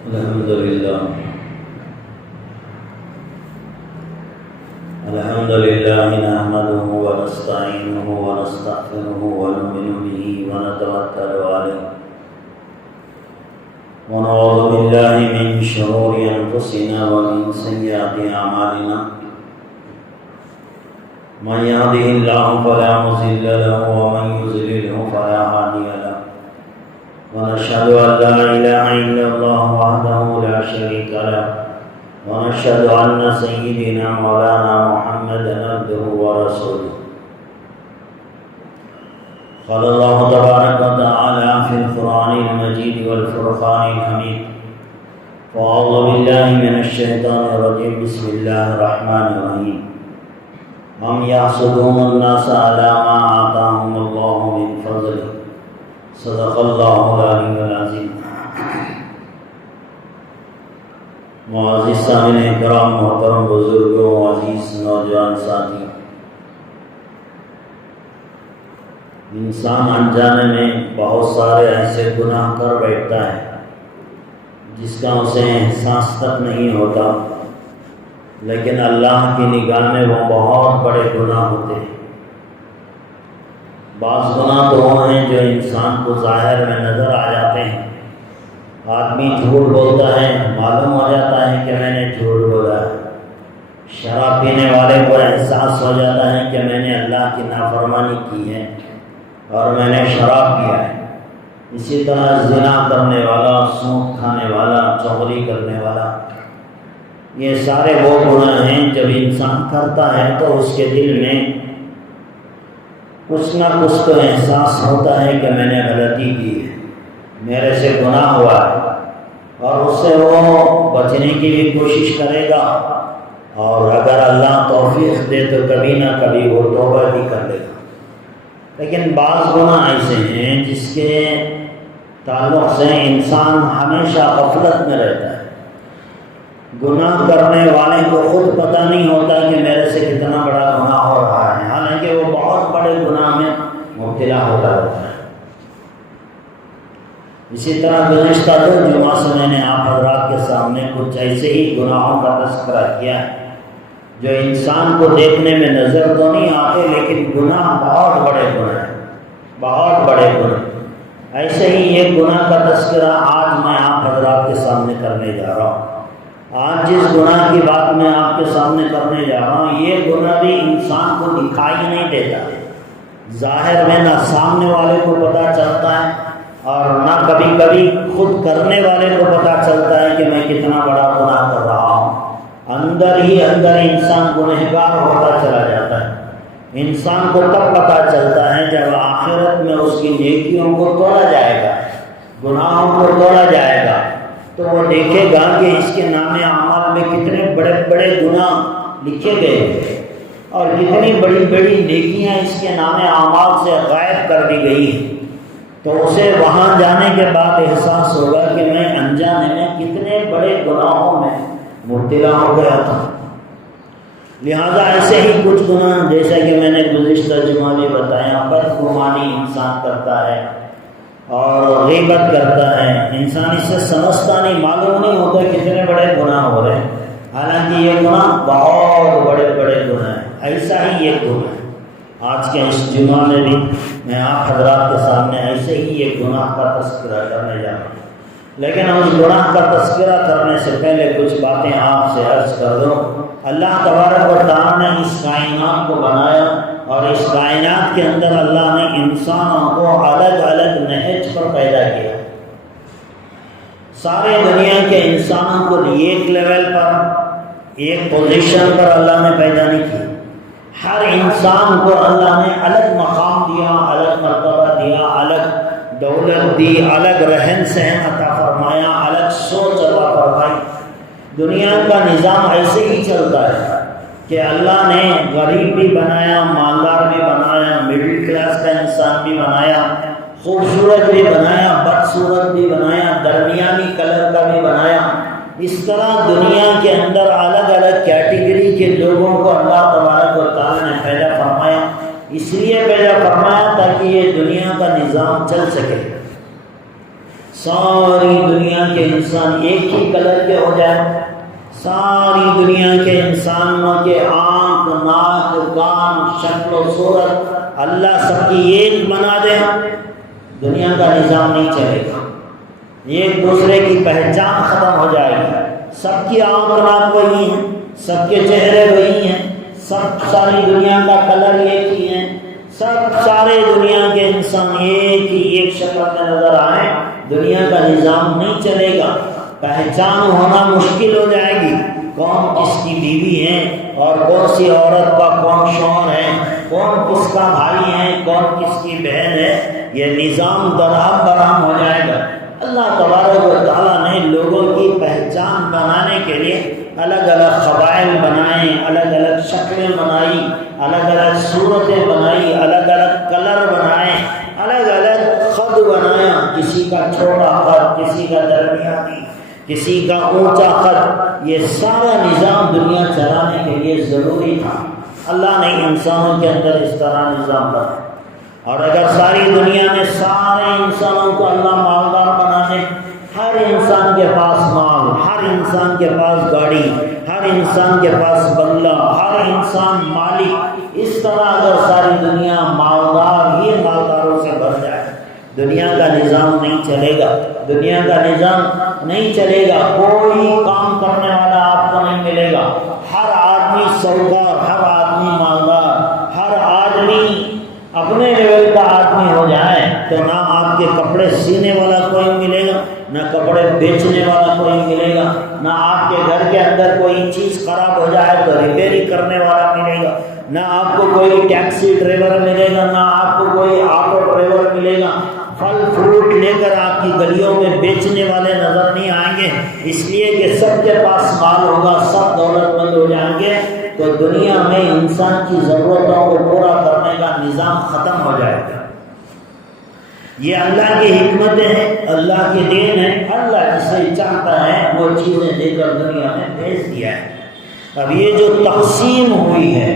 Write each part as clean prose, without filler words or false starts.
الحمد لله نحمده ونستعينه ونستغفره ونؤمن به ونتوكل عليه ونعوذ بالله من شرور أنفسنا ومن سيئات أعمالنا من يهده الله فلا مضل له ومن يضلل فلا هادي له ونشهد أن لا إله إلا الله وحده لا شريك له ونشهد أن سيدنا مولانا محمدا عبده ورسوله قال الله تبارك وتعالى في القرآن المجيد والفرقان الحميد فأعوذ بالله من الشيطان الرجيم بسم الله الرحمن الرحيم أم يحسدون الناس على ما آتاهم الله من فضله صدق اللہ العلی العظیم۔ معزز سامعین کرام، محترم بزرگوں، عزیز نوجوان ساتھی، انسان انجانے میں بہت سارے ایسے گناہ کر بیٹھتا ہے جس کا اسے احساس تک نہیں ہوتا، لیکن اللہ کی نگاہ میں وہ بہت بڑے گناہ ہوتے ہیں۔ بعض گناہ تو وہ ہیں جو انسان کو ظاہر میں نظر آ جاتے ہیں۔ آدمی جھوٹ بولتا ہے، معلوم ہو جاتا ہے کہ میں نے جھوٹ بولا ہے۔ شراب پینے والے کو احساس ہو جاتا ہے کہ میں نے اللہ کی نافرمانی کی ہے اور میں نے شراب پیا ہے۔ اسی طرح زنا کرنے والا، سود کھانے والا، چغلی کرنے والا، یہ سارے وہ گناہ ہیں جب انسان کرتا ہے تو اس کے دل میں کچھ نہ کچھ تو احساس ہوتا ہے کہ میں نے غلطی کی ہے، میرے سے گناہ ہوا ہے، اور اس سے وہ بچنے کی بھی کوشش کرے گا، اور اگر اللہ توفیق دے تو کبھی نہ کبھی وہ توبہ بھی کر لے گا۔ لیکن بعض گناہ ایسے ہیں جس کے تعلق سے انسان ہمیشہ غفلت میں رہتا ہے۔ گناہ کرنے والے کو خود پتہ نہیں ہوتا کہ میرے سے کتنا بڑا گناہ ہو رہا ہے، حالانکہ وہ بہت بڑے گناہ میں مبتلا ہوتا رہتا ہے۔ اسی طرح گزشتہ 2 جمعہ سے میں نے آپ حضرات کے سامنے کچھ ایسے ہی گناہوں کا تذکرہ کیا ہے جو انسان کو دیکھنے میں نظر تو نہیں آتے، لیکن گناہ بہت بڑے گناہ ہیں، بہت بڑے گناہ۔ ایسے ہی ایک گناہ کا تذکرہ آج میں آپ حضرات کے سامنے کرنے جا رہا ہوں۔ آج جس گناہ کی بات میں آپ کے سامنے کرنے جا رہا ہوں، یہ گناہ بھی انسان کو دکھائی نہیں دیتا، ظاہر میں نہ سامنے والے کو پتہ چلتا ہے اور نہ کبھی کبھی خود کرنے والے کو پتہ چلتا ہے کہ میں کتنا بڑا گناہ کر رہا ہوں۔ اندر ہی اندر انسان گنہگار ہوتا چلا جاتا ہے۔ انسان کو تب پتہ چلتا ہے جب آخرت میں اس کی نیکیوں کو توڑا جائے گا، گناہوں کو توڑا جائے گا، تو وہ دیکھے گا کہ اس کے نام اعمال میں کتنے بڑے بڑے گناہ لکھے گئے اور کتنی بڑی بڑی نیکیاں اس کے نام اعمال سے غائب کر دی گئی ہیں۔ تو اسے وہاں جانے کے بعد احساس ہوگا کہ میں انجانے میں کتنے بڑے گناہوں میں مبتلا ہو گیا تھا۔ لہذا ایسے ہی کچھ گناہ جیسا کہ میں نے گزشتہ جمعہ بھی بتایا، بدگمانی انسان کرتا ہے اور غیبت کرتا ہے۔ انسان اس سے سمجھتا نہیں، معلوم نہیں ہوتا کتنے بڑے گناہ ہو رہے ہیں، حالانکہ یہ گناہ بہت بڑے بڑے گناہ ہیں۔ ایسا ہی ایک گناہ ہے آج کے اس جمعہ میں بھی میں آپ حضرات کے سامنے ایسے ہی ایک گناہ کا تذکرہ کرنے جا رہا ہوں۔ لیکن اس گناہ کا تذکرہ کرنے سے پہلے کچھ باتیں آپ سے عرض کر دوں۔ اللہ تبارک و تعالیٰ نے اس کائنات کو بنایا اور اس کائنات کے اندر اللہ نے انسانوں کو الگ الگ نہج پر پیدا کیا۔ سارے دنیا کے انسانوں کو ایک لیول پر، ایک پوزیشن پر اللہ نے پیدا نہیں کیا۔ ہر انسان کو اللہ نے الگ مقام دیا، الگ مرتبہ دیا، الگ دولت دی، الگ رہن سہن عطا فرمایا، الگ سوچ عطا فرمائی۔ دنیا کا نظام ایسے ہی چلتا ہے کہ اللہ نے غریب بھی بنایا، مالدار بھی بنایا، مڈل کلاس کا انسان بھی بنایا، خوبصورت بھی بنایا، بدصورت بھی بنایا، درمیانی کلر کا بھی بنایا۔ اس طرح دنیا کے اندر الگ الگ کیٹیگری کے لوگوں کو اللہ تبارک و تعالیٰ نے پیدا فرمایا۔ اس لیے پیدا فرمایا تاکہ یہ دنیا کا نظام چل سکے۔ ساری دنیا کے انسان ایک ہی کلر کے ہو جائے، ساری دنیا کے انسانوں کے آنکھ، ناک، کان، شکل و صورت اللہ سب کی ایک بنا دے، دنیا کا نظام نہیں چلے گا، ایک دوسرے کی پہچان ختم ہو جائے گی، سب کی آنکھ ناک وہی ہیں، سب کے چہرے وہی ہیں، ساری دنیا کا کلر ایک ہی ہے، سارے دنیا کے انسان ایک ہی ایک شکل میں نظر آئے، دنیا کا نظام نہیں چلے گا، پہچان ہونا مشکل ہو جائے گی، کون کس کی بیوی ہے اور کون سی عورت کا کون شوہر ہے، کون کس کا بھائی ہے، کون کس کی بہن ہے، یہ نظام درہم برہم ہو جائے گا۔ اللہ تبارک و تعالیٰ نے لوگوں کی پہچان بنانے کے لیے الگ الگ قبائل بنائے، الگ الگ شکلیں بنائی، الگ الگ صورتیں بنائی، الگ الگ کلر بنائے، الگ الگ خط بنایا، کسی کا چھوٹا خط، کسی کا درمیانی، کسی کا اونچا خط، یہ سارا نظام دنیا چلانے کے لیے ضروری تھا۔ اللہ نے انسانوں کے اندر اس طرح نظام بنایا، اور اگر ساری دنیا میں سارے انسانوں کو اللہ مالدار بنا دے، ہر انسان کے پاس مال، ہر انسان کے پاس گاڑی، ہر انسان کے پاس بنگلہ، ہر انسان مالک، اس طرح اگر ساری دنیا مالدار ہی مالداروں سے بھر جائے، دنیا کا نظام نہیں چلے گا، دنیا کا نظام نہیں چلے گا، کوئی کام کرنے والا آپ کو نہیں ملے گا، ہر آدمی سوکار، ہر آدمی مالدار، ہر آدمی اپنے لیول کا آدمی ہو جائے تو نہ آپ کے کپڑے سینے والا کوئی ملے گا، نہ کپڑے بیچنے والا کوئی ملے گا، نہ آپ کے گھر کے اندر کوئی چیز خراب ہو جائے تو ریپیئرنگ کرنے والا ملے گا، نہ آپ کو کوئی ٹیکسی ڈرائیور ملے گا، نہ آپ کو کوئی آٹو ڈرائیور ملے گا، پھل فروٹ لے کر آپ کی گلیوں میں بیچنے والے نظر نہیں آئیں گے، اس لیے کہ سب کے پاس مال ہوگا، سب دولت مند ہو جائیں گے، تو دنیا میں انسان کی ضرورتوں کو پورا کرنے کا نظام ختم ہو جائے گا۔ یہ اللہ کی حکمتیں ہیں، اللہ کی دین ہے، اللہ جسے چاہتا ہے وہ چیزیں دے کر دنیا میں بھیج دیا ہے۔ اب یہ جو تقسیم ہوئی ہے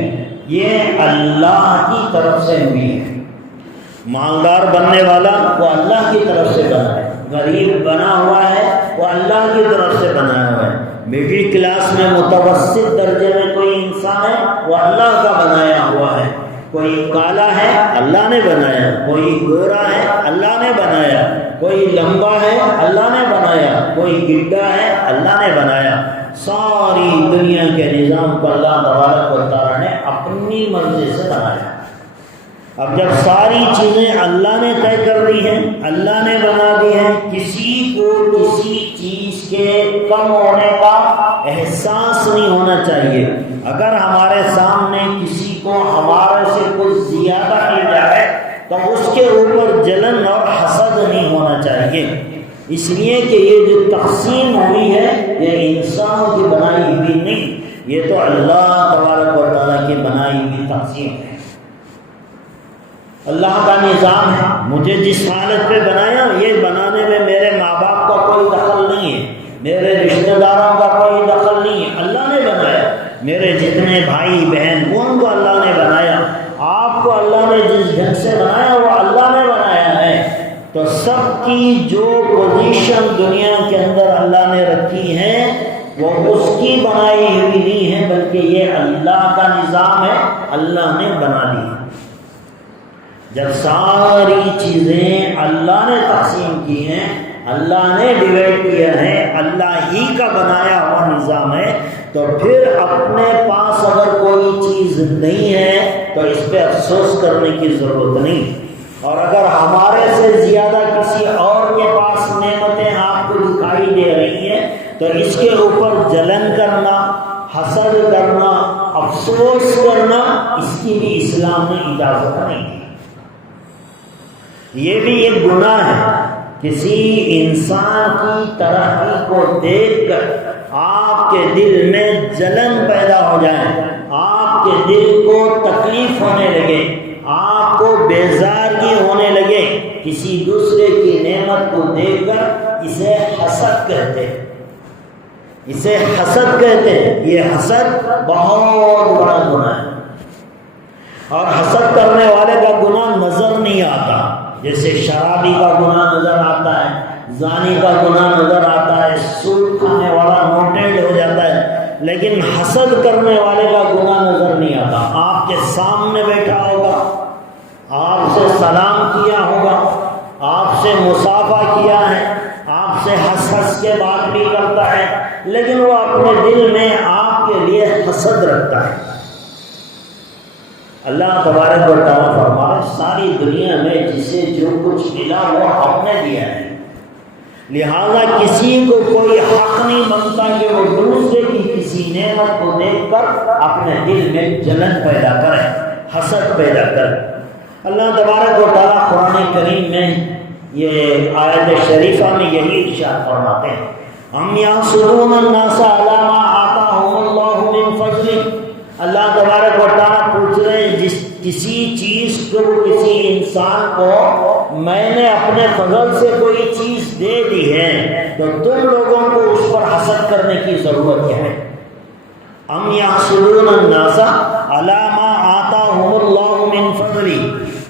یہ اللہ کی طرف سے ہوئی ہے، مالدار بننے والا وہ اللہ کی طرف سے بنا ہے، غریب بنا ہوا ہے وہ اللہ کی طرف سے بنایا ہوا ہے، مڈل کلاس میں متوسط درجے میں کوئی انسان ہے وہ اللہ کا بنایا ہوا ہے، کوئی کالا ہے اللہ نے بنایا، کوئی گورا ہے اللہ نے بنایا، کوئی لمبا ہے اللہ نے بنایا، کوئی گڈھا ہے اللہ نے بنایا، ساری دنیا کے نظام کو اللہ تبارک و تعالیٰ نے اپنی مرضی سے بنایا۔ اب جب ساری چیزیں اللہ نے طے کر دی ہیں، اللہ نے بنا دی ہیں، کسی کو کسی چیز کے کم ہونے کا احساس نہیں ہونا چاہیے۔ اگر ہمارے سامنے کسی کو ہمارے سے کچھ زیادہ مل جائے تو اس کے اوپر جلن اور حسد نہیں ہونا چاہیے، اس لیے کہ یہ جو تقسیم ہوئی ہے یہ انسانوں کی بنائی ہوئی نہیں، یہ تو اللہ تبارک و تعالیٰ کی بنائی ہوئی تقسیم ہے، اللہ کا نظام ہے۔ مجھے جس حالت پہ بنایا یہ بنانے میں میرے ماں باپ کا کوئی دخل نہیں ہے، میرے رشتہ داروں کا کوئی دخل نہیں ہے، اللہ نے بنایا، میرے جتنے بھائی بہن ان کو اللہ نے بنایا، آپ کو اللہ نے جس ڈھنگ سے بنایا وہ اللہ نے بنایا ہے، تو سب کی جو پوزیشن دنیا کے اندر اللہ نے رکھی ہے وہ اس کی بنائی ہوئی نہیں ہے بلکہ یہ اللہ کا نظام ہے، اللہ نے بنا دی ہے۔ جب ساری چیزیں اللہ نے تقسیم کی ہیں، اللہ نے ڈیوائڈ کیا ہے، اللہ ہی کا بنایا ہوا نظام ہے، تو پھر اپنے پاس اگر کوئی چیز نہیں ہے تو اس پہ افسوس کرنے کی ضرورت نہیں، اور اگر ہمارے سے زیادہ کسی اور کے پاس نعمتیں آپ کو دکھائی دے رہی ہیں تو اس کے اوپر جلن کرنا، حسد کرنا، افسوس کرنا، اس کی بھی اسلام نے اجازت نہیں دی۔ یہ بھی ایک گناہ ہے، کسی انسان کی ترقی کو دیکھ کر آپ کے دل میں جلن پیدا ہو جائے، آپ کے دل کو تکلیف ہونے لگے، آپ کو بیزارگی ہونے لگے کسی دوسرے کی نعمت کو دیکھ کر، اسے حسد کہتے ہیں، اسے حسد کہتے ہیں۔ یہ حسد بہت بڑا گناہ ہے، اور حسد کرنے والے کا گناہ نظر نہیں آتا، جیسے شرابی کا گناہ نظر آتا ہے، زانی کا گناہ نظر آتا ہے، سود کھانے والا نوٹڈ ہو جاتا ہے، لیکن حسد کرنے والے کا گناہ نظر نہیں آتا۔ آپ کے سامنے بیٹھا ہوگا، آپ سے سلام کیا ہوگا، آپ سے مصافحہ کیا ہے، آپ سے ہنس ہنس کے بات بھی کرتا ہے، لیکن وہ اپنے دل میں آپ کے لیے حسد رکھتا ہے۔ اللہ تبارک و تعالیٰ فرمائے ساری دنیا میں جسے جو کچھ ملا وہ ہم نے دیا ہے، لہذا کسی کو کوئی حق نہیں بنتا کہ وہ دوسرے کی کسی نعمت کو دیکھ کر اپنے دل میں جلن پیدا کرے، حسد پیدا کرے۔ اللہ تبارک و تعالیٰ قرآن کریم میں یہ آیت شریفہ میں یہی ارشاد فرماتے ہیں، ہم یحسدون الناس علی ما آتاہم اللہ من فضلہ۔ اللہ تبارک و تعالیٰ پوچھ رہے ہیں جس کسی چیز کو، کسی انسان کو میں نے اپنے فضل سے کوئی چیز دے دی ہے تو تم لوگوں کو اس پر حسد کرنے کی ضرورت کیا ہے؟ ام یحسدون الناس علی ما آتاہم اللہ من فضلہ،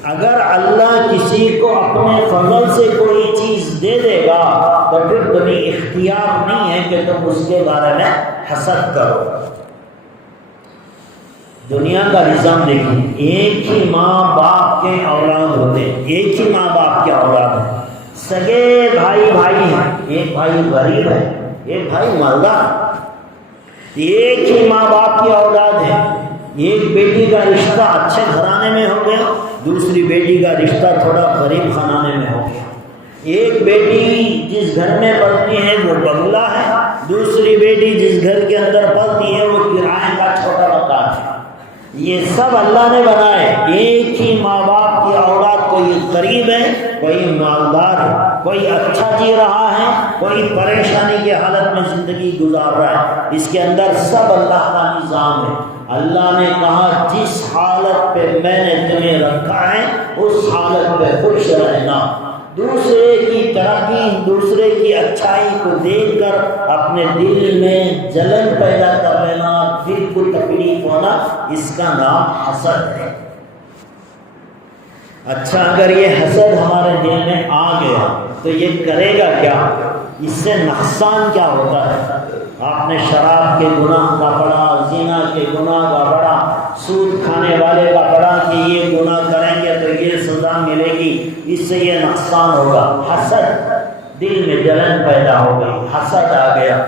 اگر اللہ کسی کو اپنے فضل سے کوئی چیز دے دے گا تو پھر تمہیں اختیار نہیں ہے کہ تم اس کے بارے میں حسد کرو۔ دنیا کا نظام دیکھیں، ایک ہی ماں باپ کے اولاد ہوتے ہیں، ایک ہی ماں باپ کے اولاد ہیں، سگے بھائی ہیں، ایک بھائی غریب ہے، ایک بھائی مالدار، ایک ہی ماں باپ کی اولاد ہے، ایک بیٹی کا رشتہ اچھے گھرانے میں ہو گیا، دوسری بیٹی کا رشتہ تھوڑا غریب خانے میں ہو گیا، ایک بیٹی جس گھر میں پڑھتی ہے وہ بنگلہ ہے، دوسری بیٹی جس گھر کے اندر پڑھتی ہے وہ کرائے کا چھوٹا مکان ہے۔ یہ سب اللہ نے بنائے، ایک ہی ماں باپ کی اولاد، کوئی غریب ہے، کوئی مالدار ہے، کوئی اچھا جی رہا ہے، کوئی پریشانی کی حالت میں زندگی گزار رہا ہے، اس کے اندر سب اللہ کا نظام ہے۔ اللہ نے کہا جس حالت پہ میں نے تمہیں رکھا ہے اس حالت پہ خوش رہنا، دوسرے کی ترقی، دوسرے کی اچھائی کو دیکھ کر اپنے دل میں جلن پیدا کر لینا، دل کو تکلیف ہونا، اس کا نام حسد ہے۔ اچھا اگر یہ حسد ہمارے دل میں آ گیا تو یہ کرے گا کیا؟ اس سے نقصان کیا ہوتا ہے؟ آپ نے شراب کے گناہ کا پڑھا، زنا کے گناہ کا پڑھا، سود کھانے والے کا پڑھا کہ یہ گناہ کریں گے تو یہ سزا ملے گی، اس سے یہ نقصان ہوگا۔ حسد، دل میں جلن پیدا ہو گئی، حسد آ گیا۔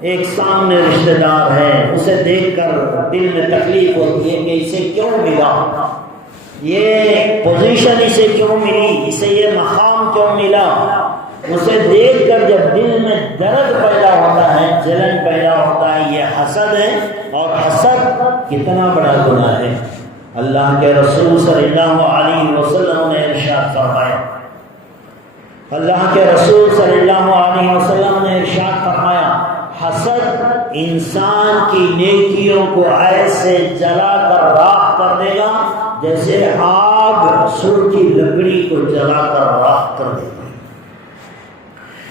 ایک سامنے رشتہ دار ہے، اسے دیکھ کر دل میں تکلیف ہوتی ہے کہ اسے کیوں ملا، یہ پوزیشن اسے کیوں ملی، اسے یہ مقام کیوں ملا، اسے دیکھ کر جب دل میں درد پیدا ہوتا ہے، جلن پیدا ہوتا ہے، یہ حسد ہے۔ اور حسد کتنا بڑا گناہ ہے، اللہ کے رسول صلی اللہ علیہ وسلم نے ارشاد فرمایا، اللہ کے رسول صلی اللہ علیہ وسلم نے ارشاد فرمایا، حسد انسان کی نیکیوں کو ایسے جلا کر راکھ کر دے گا جیسے آگ سوکھی لکڑی کو جلا کر راکھ کر دے گا۔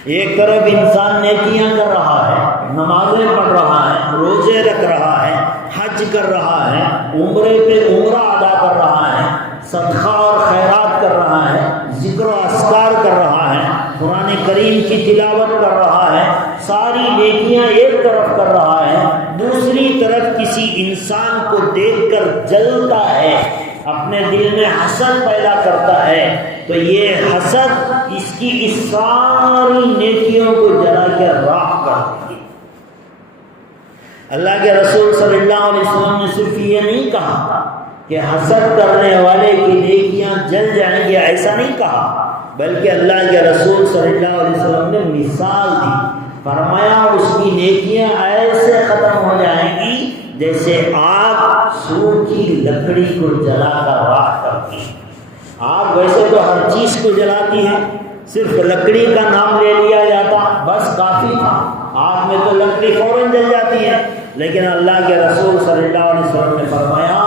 ایک طرف انسان نیکیاں کر رہا ہے، نمازیں پڑھ رہا ہے، روزے رکھ رہا ہے، حج کر رہا ہے، عمرے پہ عمرہ ادا کر رہا ہے، صدقہ اور خیرات کر رہا ہے، ذکر و اذکار کر رہا ہے، قرآن کریم کی تلاوت کر رہا ہے، ساری نیکیاں ایک طرف کر رہا ہے، دوسری طرف کسی انسان کو دیکھ کر جلتا ہے، اپنے دل میں حسد پیدا کرتا ہے، تو یہ حسد اس کی اس ساری نیکیوں کو جلا کے راکھ کر دے گی۔ اللہ کے رسول صلی اللہ علیہ وسلم نے صرف یہ نہیں کہا کہ حسد کرنے والے کی نیکیاں جل جائیں گی، ایسا نہیں کہا، بلکہ اللہ کے رسول صلی اللہ علیہ وسلم نے مثال دی، فرمایا اس کی نیکیاں ایسے ختم ہو جائیں گی جیسے آگ سوکھی لکڑی کو جلا کر راکھ کرتی ہے۔ آگ ویسے تو ہر چیز کو جلاتی ہے، صرف لکڑی کا نام لے لیا جاتا بس کافی تھا، آگ میں تو لکڑی فوراً جل جاتی ہے، لیکن اللہ کے رسول صلی اللہ علیہ وسلم نے فرمایا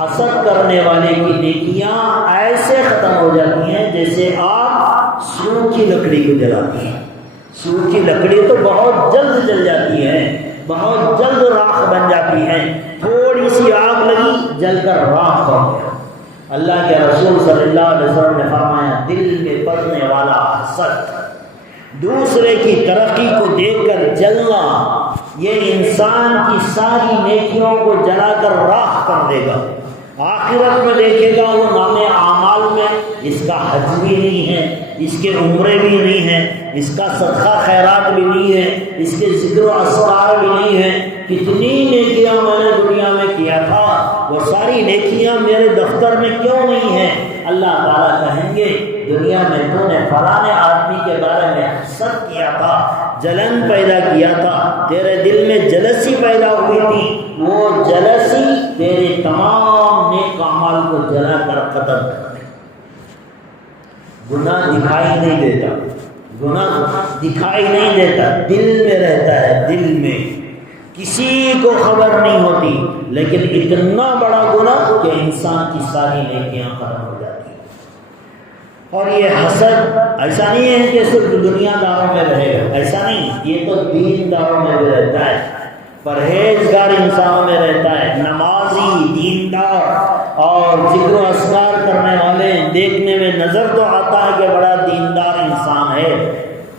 حسد کرنے والے کی نیکیاں ایسے ختم ہو جاتی ہیں جیسے آگ سوکھی لکڑی کو جلاتی ہے۔ سوکھی لکڑی تو بہت جلد جل جاتی ہے، بہت جلد راکھ بن جاتی ہے، تھوڑی سی آگ لگی جل کر راکھ ہو گیا۔ اللہ کے رسول صلی اللہ علیہ وسلم نے فرمایا دل میں پڑنے والا حسد، دوسرے کی ترقی کو دیکھ کر جلنا یہ انسان کی ساری نیکیوں کو جلا کر راکھ کر دے گا۔ آخرت میں دیکھے گا وہ نام اعمال میں اس کا حج بھی نہیں ہے، اس کے عمرے بھی نہیں ہیں، اس کا صدقہ خیرات بھی نہیں ہے، اس کے ذکر و اذکار بھی نہیں ہے۔ کتنی نیکیاں میں نے دنیا میں کیا تھا، وہ ساری نیکیاں میرے دفتر میں کیوں نہیں ہیں؟ اللہ تعالیٰ کہیں گے دنیا میں تو نے فلاں آدمی کے بارے میں حسد کیا تھا، جلن پیدا کیا تھا، تیرے دل میں جلسی پیدا ہوئی تھی، وہ جلسی تیرے تمام نیک اعمال کو جلا کر ختم کر دے۔ گناہ دکھائی نہیں دیتا، گناہ دکھائی نہیں دیتا، دل میں رہتا ہے، دل میں کسی کو خبر نہیں ہوتی، لیکن اتنا بڑا گناہ کہ انسان کی ساری نیکیاں ختم ہو جاتی ہیں۔ اور یہ حسد ایسا نہیں ہے کہ صرف دنیا داروں میں رہے گا، ایسا نہیں، یہ تو دین داروں میں بھی رہتا ہے، پرہیزگار انسانوں میں رہتا ہے، نمازی، دیندار اور ذکر و اذکار کرنے والے، دیکھنے میں نظر تو آتا ہے کہ بڑا دیندار انسان ہے،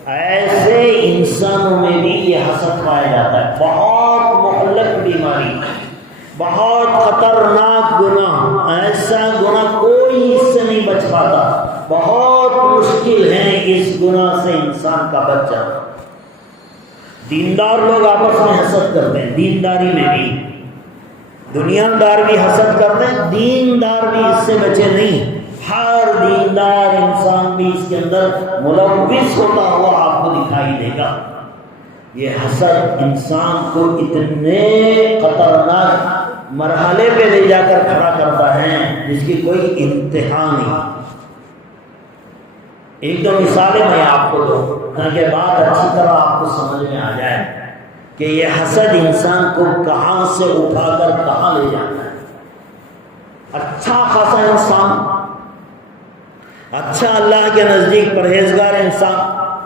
ایسے انسانوں میں بھی یہ حسد پایا جاتا ہے۔ بہت مہلک بیماری، بہت خطرناک گناہ، ایسا گناہ کوئی اس سے نہیں بچ پاتا، بہت مشکل ہے اس گناہ سے انسان کا بچ جانا۔ دیندار لوگ آپس میں حسد کرتے ہیں، دینداری میں بھی، دنیا دار بھی حسد کرتے ہیں، دیندار بھی اس سے بچے نہیں۔ ہر دیندار انسان بھی اس کے اندر ملوث ہوتا ہوا آپ کو دکھائی دے گا۔ یہ حسد انسان کو اتنے خطرناک مرحلے پہ لے جا کر کھڑا کرتا ہے جس کی کوئی انتہا نہیں۔ ایک دو مثالیں میں آپ کو دوں تاکہ بات اچھی طرح آپ کو سمجھ میں آ جائے کہ یہ حسد انسان کو کہاں سے اٹھا کر کہاں لے جاتا ہے۔ اچھا خاصا انسان، اچھا اللہ کے نزدیک پرہیزگار انسان،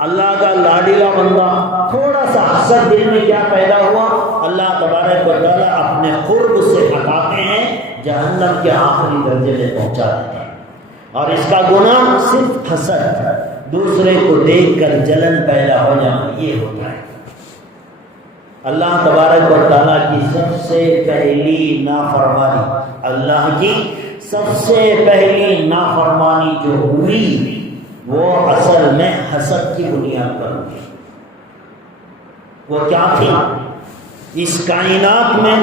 اللہ کا لاڈیلا بندہ، تھوڑا سا حسد دل میں کیا پیدا ہوا، اللہ تبارک و تعالیٰ اپنے قرب سے ہٹاتے ہیں، جہنم کے آخری درجے میں پہنچا دیتے ہیں۔ اور اس کا گناہ صرف حسد، دوسرے کو دیکھ کر جلن پیدا ہو جانا، یہ ہوتا ہے۔ اللہ تبارک و تعالیٰ کی سب سے پہلی نافرمانی، اللہ کی سب سے پہلی نافرمانی جو ہوئی وہ اصل میں حسد کی بنیاد پر ہوئی۔ وہ کیا تھی؟ اس کائنات میں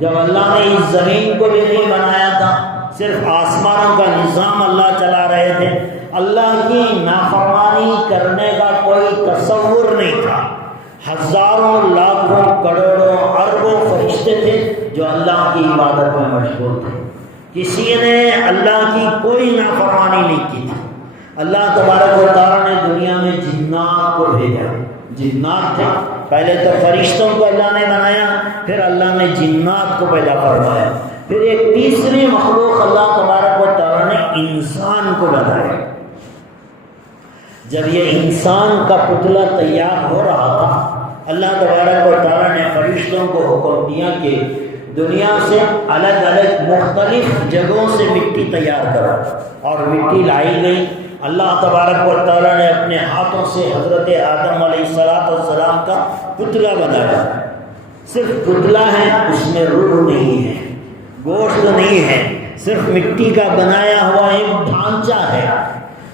جب اللہ نے اس زمین کو بھی نہیں بنایا تھا، صرف آسمانوں کا نظام اللہ چلا رہے تھے، اللہ کی نافرمانی کرنے کا کوئی تصور نہیں تھا۔ ہزاروں لاکھوں کروڑوں اربوں فرشتے تھے جو اللہ کی عبادت میں مشغول تھے، کسی نے اللہ کی کوئی نافرمانی نہیں کی تھی۔ اللہ تبارک و تعالیٰ نے دنیا میں جنات کو بھیجا، جنات تھے، پہلے تو فرشتوں کو اللہ نے بنایا، پھر اللہ نے جنات کو پیدا فرمایا، پھر ایک تیسری مخلوق اللہ تبارک و تعالیٰ نے انسان کو بنایا۔ جب یہ انسان کا پتلا تیار ہو رہا تھا، اللہ تبارک و تعالیٰ نے فرشتوں کو حکم دیا کہ دنیا سے الگ الگ مختلف جگہوں سے مٹی تیار کرو، اور مٹی لائی گئی۔ اللہ تبارک و تعالیٰ نے اپنے ہاتھوں سے حضرت آدم علیہ السلام کا پتلا بنایا۔ صرف پتلا ہے، اس میں روح نہیں ہے، گوشت نہیں ہے، صرف مٹی کا بنایا ہوا ایک ڈھانچہ ہے۔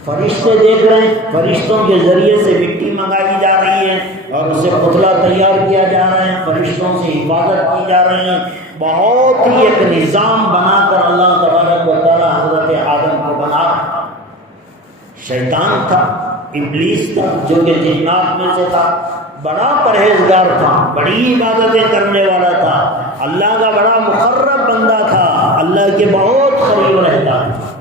فرشتے دیکھ رہے ہیں، فرشتوں کے ذریعے سے مٹی منگائی جا رہی ہے اور اسے پتلا تیار کیا جا رہا ہے، فرشتوں سے حفاظت کی جا رہی ہے۔ بہت ہی ایک نظام بنا کر اللہ تبارک و تعالیٰ حضرت آدم کو بنا۔ شیطان تھا، ابلیس تھا جو کہ جنات میں سے تھا، بڑا پرہیزگار تھا، بڑی عبادتیں کرنے والا تھا، اللہ کا بڑا مقرب بندہ تھا، اللہ کے بہت قریب رہتا تھا،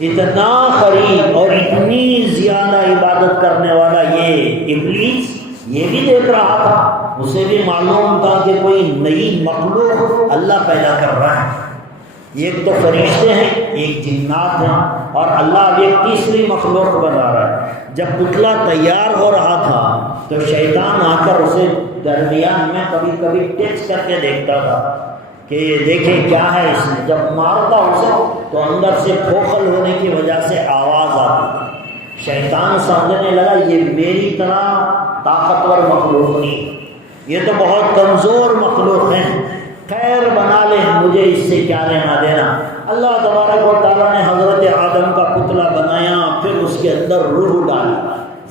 اتنا قریب اور اتنی زیادہ عبادت کرنے والا یہ ابلیس یہ بھی دیکھ رہا تھا، اسے بھی معلوم تھا کہ کوئی نئی مخلوق اللہ پیدا کر رہا ہے، ایک تو فرشتے ہیں، ایک جنات ہیں، اور اللہ اب ایک تیسری مخلوق بنا رہا ہے۔ جب پتلا تیار ہو رہا تھا تو شیطان آ کر اسے درمیان میں کبھی کبھی ٹچ کر کے دیکھتا تھا کہ یہ دیکھیں کیا ہے اس میں۔ جب مارتا اسے تو اندر سے کھوکھل ہونے کی وجہ سے آواز آتی تھی۔ شیطان سمجھنے لگا یہ میری طرح طاقتور مخلوق نہیں، یہ تو بہت کمزور مخلوق ہیں، خیر بنا لے، مجھے اس سے کیا لینا دینا۔ اللہ تبارک و تعالیٰ نے حضرت آدم کا پتلا بنایا، پھر اس کے اندر روح ڈالی،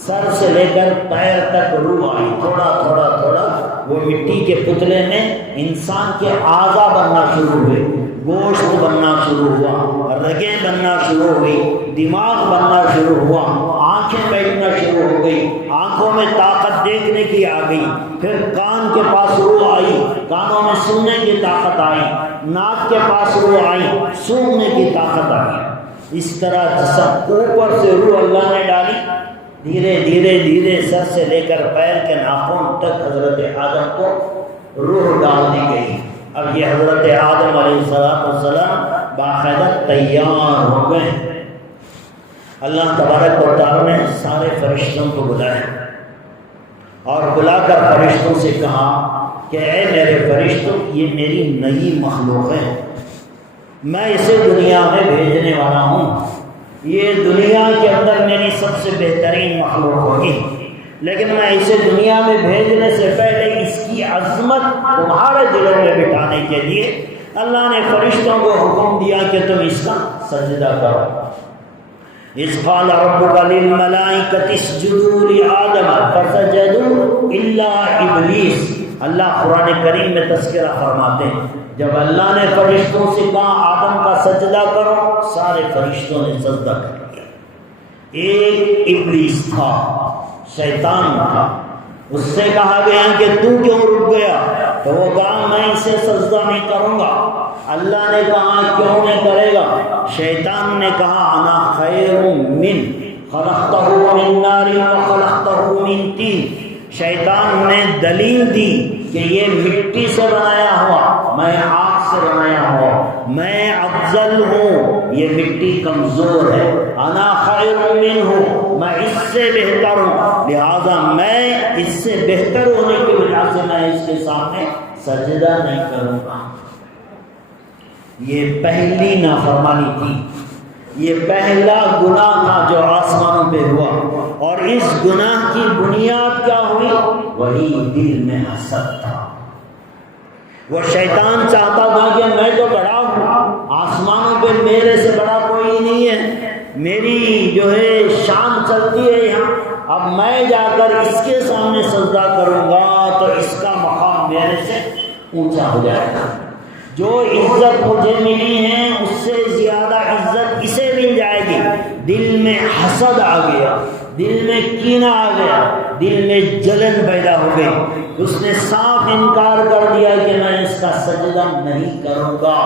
سر سے لے کر پیر تک روح آئی، تھوڑا تھوڑا تھوڑا وہ مٹی کے پتلے میں انسان کے اعضا بننا شروع ہوئے، گوشت بننا شروع ہوا، رگیں بننا شروع ہوئی، دماغ بننا شروع ہوا، آنکھیں بیٹھنا شروع ہو گئی، آنکھوں میں طاقت دیکھنے کی آ گئی، پھر کان کے پاس روح آئی، کانوں میں سننے کی طاقت آئی، ناک کے پاس روح آئی، سونگھنے کی طاقت آئی۔ اس طرح جسم اوپر سے روح اللہ نے ڈالی، دھیرے دھیرے دھیرے سر سے لے کر پیر کے ناخن تک حضرت آدم کو روح ڈال دی گئی۔ اب یہ حضرت آدم علیہ السلام باقاعدہ تیار ہو گئے۔ اللہ تبارک و تعالیٰ نے سارے فرشتوں کو بلایا اور بلا کر فرشتوں سے کہا کہ اے میرے فرشتوں، یہ میری نئی مخلوق ہے، میں اسے دنیا میں بھیجنے والا ہوں، یہ دنیا کے اندر میری سب سے بہترین مخلوق ہوگی، لیکن میں اسے دنیا میں بھیجنے سے پہلے اس کی عظمت تمہارے دلوں میں بٹھانے کے لیے اللہ نے فرشتوں کو حکم دیا کہ تم اس کا سجدہ کرو۔ اذ قال ربک للملائکۃ اسجدوا لآدم فسجدوا الا ابلیس۔ اللہ قرآن کریم میں تذکرہ فرماتے ہیں جب اللہ نے فرشتوں سے کہا آدم کا سجدہ کرو، سارے فرشتوں نے سجدہ کر لیا۔ ایک ابلیس تھا، شیطان تھا، اس سے کہا گیا کہ تو کیوں رک گیا؟ تو وہ کہا میں اسے سجدہ نہیں کروں گا۔ اللہ نے کہا کیوں نہیں کرے گا؟ شیطان نے کہا انا خیر من خلقتہ من نار وخلقتہ من طین۔ شیطان نے دلیل دی کہ یہ مٹی سے بنایا ہوا، میں آگ سے بنایا ہوا، میں افضل ہوں، یہ مٹی کمزور ہے، انا خیر منہ، میں اس سے بہتر ہوں، لہذا میں اس سے بہتر ہونے کی وجہ سے میں اس کے سامنے سجدہ نہیں کروں گا۔ یہ پہلی نافرمانی تھی، یہ پہلا گناہ تھا جو آسمانوں پہ ہوا، اور اس گناہ کی بنیاد کیا ہوئی؟ وہی دل میں حسد تھا۔ وہ شیطان چاہتا تھا کہ میں تو بڑا ہوں، آسمانوں پہ میرے سے بڑا کوئی نہیں ہے، میری جو ہے شان چلتی ہے یہاں، اب میں جا کر اس کے سامنے سجدہ کروں گا تو اس کا مقام میرے سے اونچا ہو جائے گا، جو عزت مجھے ملی ہے اس سے زیادہ عزت اسے مل جائے گی۔ دل میں حسد آ گیا، دل میں کینہ آ گیا، دل میں جلن پیدا ہو گئی، اس نے صاف انکار کر دیا کہ میں اس کا سجدہ نہیں کروں گا۔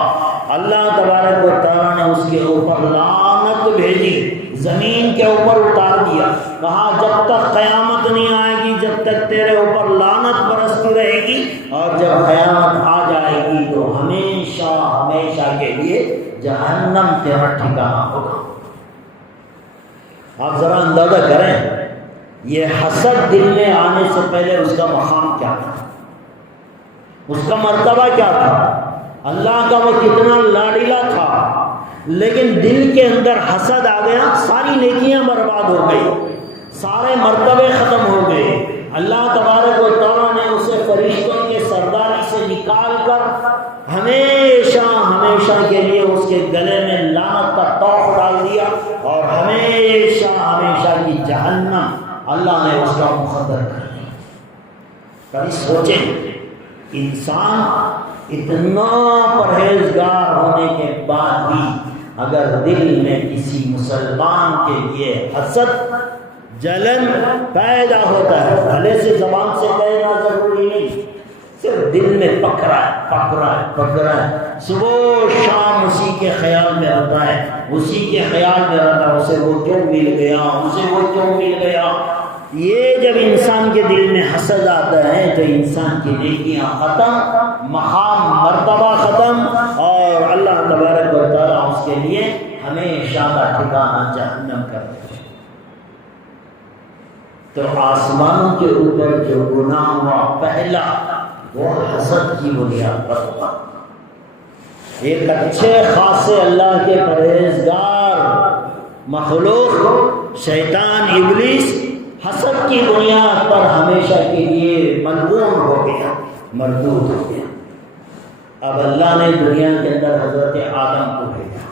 اللہ تبارک و تعالیٰ نے اس کے اوپر لعنت بھیجی، زمین کے اوپر اتار دیا، کہا جب تک قیامت نہیں آئے گی جب تک تیرے اوپر لعنت برستی رہے گی، اور جب قیامت آ جائے گی تو ہمیشہ ہمیشہ کے لیے جہنم تیرا ٹھکانہ ہوگا۔ آپ ذرا اندازہ کریں یہ حسد دل میں آنے سے پہلے اس کا مقام کیا تھا، اس کا مرتبہ کیا تھا، اللہ کا وہ کتنا لاڈیلا تھا، لیکن دل کے اندر حسد آ گیا، ساری نیکیاں برباد ہو گئی، سارے مرتبے ختم ہو گئے۔ اللہ تبارک و تعالیٰ نے اسے فرشتوں کے سرداری سے نکال کر ہمیشہ ہمیشہ کے لیے اس کے گلے میں لعنت کا طوق ڈال دیا، اور ہمیشہ ہمیشہ کی جہنم اللہ نے اس کا مقرر کر دیا۔ کبھی سوچیں انسان اتنا پرہیزگار ہونے کے بعد بھی اگر دل میں کسی مسلمان کے لیے حسد جلن پیدا ہوتا ہے، بھلے سے زبان سے کہنا ضروری نہیں، صرف دل میں پکڑا ہے، صبح شام اسی کے خیال میں رہتا ہے، اسی کے خیال میں رہتا ہے، اسے وہ کیوں مل گیا، اسے وہ کیوں مل گیا۔ یہ جب انسان کے دل میں حسد آتا ہے تو انسان کی نیکیاں ختم، مقام مرتبہ ختم، اور اللہ تبارک و تعالیٰ اس کے لیے ہمیشہ کا ٹھکانہ جہنم کر دیتے۔ تو آسمانوں کے اوپر جو گناہ ہوا پہلا وہ حسد کی بنیاد پر ہوا۔ ایک اچھے خاصے اللہ کے پرہیزگار مخلوق شیطان ابلیس حسد کی بنیاد پر ہمیشہ کے لیے ملعون ہو گیا، مردود ہو گیا۔ اب اللہ نے دنیا کے اندر حضرت آدم کو بھیجا۔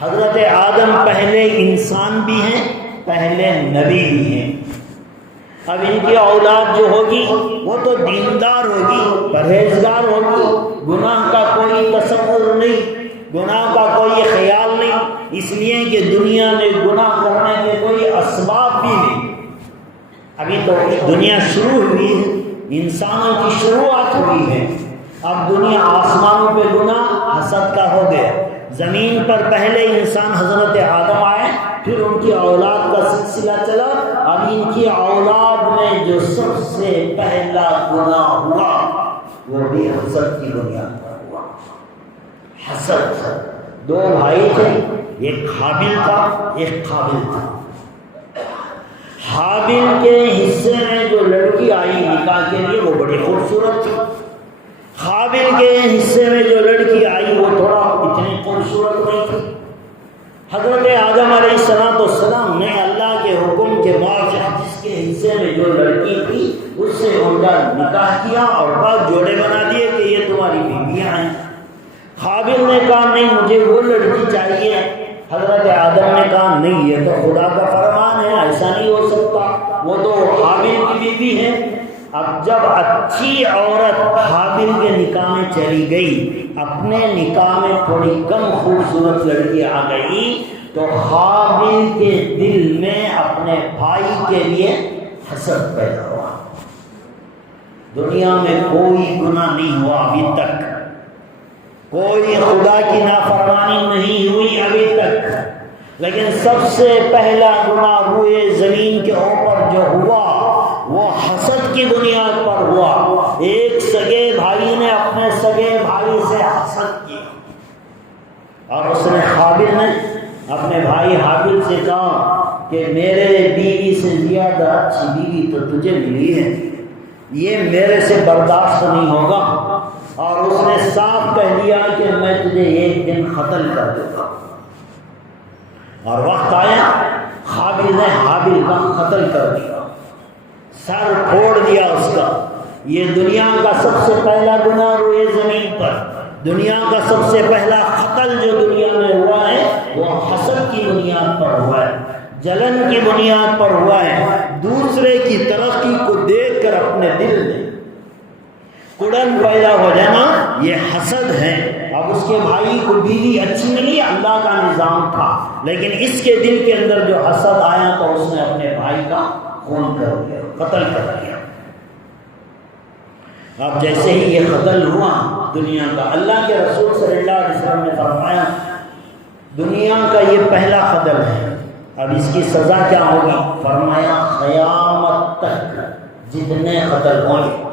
حضرت آدم پہلے انسان بھی ہیں، پہلے نبی بھی ہیں۔ اب ان کی اولاد جو ہوگی وہ تو دیندار ہوگی، پرہیزگار ہوگی، گناہ کا کوئی تصور نہیں، گناہ کا کوئی خیال نہیں، اس لیے کہ دنیا میں گناہ کرنے کے کوئی اسباب بھی نہیں۔ ابھی تو دنیا شروع ہوئی ہے، انسانوں کی شروعات ہوئی ہے۔ اب دنیا آسمانوں پہ گناہ حسد کا ہو گیا۔ زمین پر پہلے انسان حضرت آدم آئے، پھر ان کی اولاد کا سلسلہ چلا۔ اب ان کی اولاد میں جو سب سے پہلا گناہ ہوا وہ بھی حسد کی بنیاد پر ہوا۔ حسد، دو بھائی تھے، ایک حابل تھا ایک قابل تھا۔ حابل کے حصے میں جو لڑکی آئی نکاح کے لیے وہ بڑی خوبصورت تھی، قابل کے حصے میں جو لڑکی آئی وہ تھوڑا اتنی خوبصورت نہیں تھی۔ حضرت آدم علیہ السلام نے اللہ کے حکم کے موافق جس کے حصے میں جو لڑکی تھی اس سے ان کا نکاح کیا اور بعد جوڑے بنا دیے کہ یہ تمہاری بیویاں ہیں۔ قابل نے کہا نہیں مجھے وہ لڑکی چاہیے۔ حضرت آدم نے کہا نہیں یہ تو خدا کا فرمان ہے، ایسا نہیں ہو سکتا، وہ تو حابل کی بیوی ہے۔ اب جب اچھی عورت حابل کے نکاح میں چلی گئی، اپنے نکاح میں تھوڑی کم خوبصورت لڑکی آ گئی تو حابل کے دل میں اپنے بھائی کے لیے حسد پیدا ہوا۔ دنیا میں کوئی گناہ نہیں ہوا ابھی تک، کوئی خدا کی نافرمانی نہیں ہوئی ابھی تک، لیکن سب سے پہلا گناہ ہوئے زمین کے اوپر جو ہوا وہ حسد کی بنیاد پر ہوا۔ ایک سگے بھائی نے اپنے سگے بھائی سے حسد کیا اور اس نے قابل نے اپنے بھائی حابل سے کہا کہ میرے بیوی سے زیادہ اچھی بیوی تو تجھے ملی ہے، یہ میرے سے برداشت نہیں ہوگا، اور اس نے صاف کہہ دیا کہ میں تجھے ایک دن قتل کر دوں گا۔ اور وقت آیا قابل نے حابل کا قتل کر دیا، سر پھوڑ دیا اس کا۔ یہ دنیا کا سب سے پہلا گناہ ہوئے زمین پر، دنیا کا سب سے پہلا قتل جو دنیا میں ہوا ہے وہ حسد کی بنیاد پر ہوا ہے، جلن کی بنیاد پر ہوا ہے۔ دوسرے کی ترقی کو دیکھ کر اپنے دل میں کڑن پیدا ہو جانا یہ حسد ہے۔ اب اس کے بھائی کو بیوی اچھی ملی، اللہ کا نظام تھا، لیکن اس کے دل کے اندر جو حسد آیا تو اس نے اپنے بھائی کا خون کر دیا، قتل کر دیا۔ اب جیسے ہی یہ قتل ہوا دنیا کا، اللہ کے رسول صلی اللہ علیہ وسلم نے فرمایا دنیا کا یہ پہلا قتل ہے، اب اس کی سزا کیا ہوگی؟ فرمایا قیامت تک جتنے قتل ہوں گے،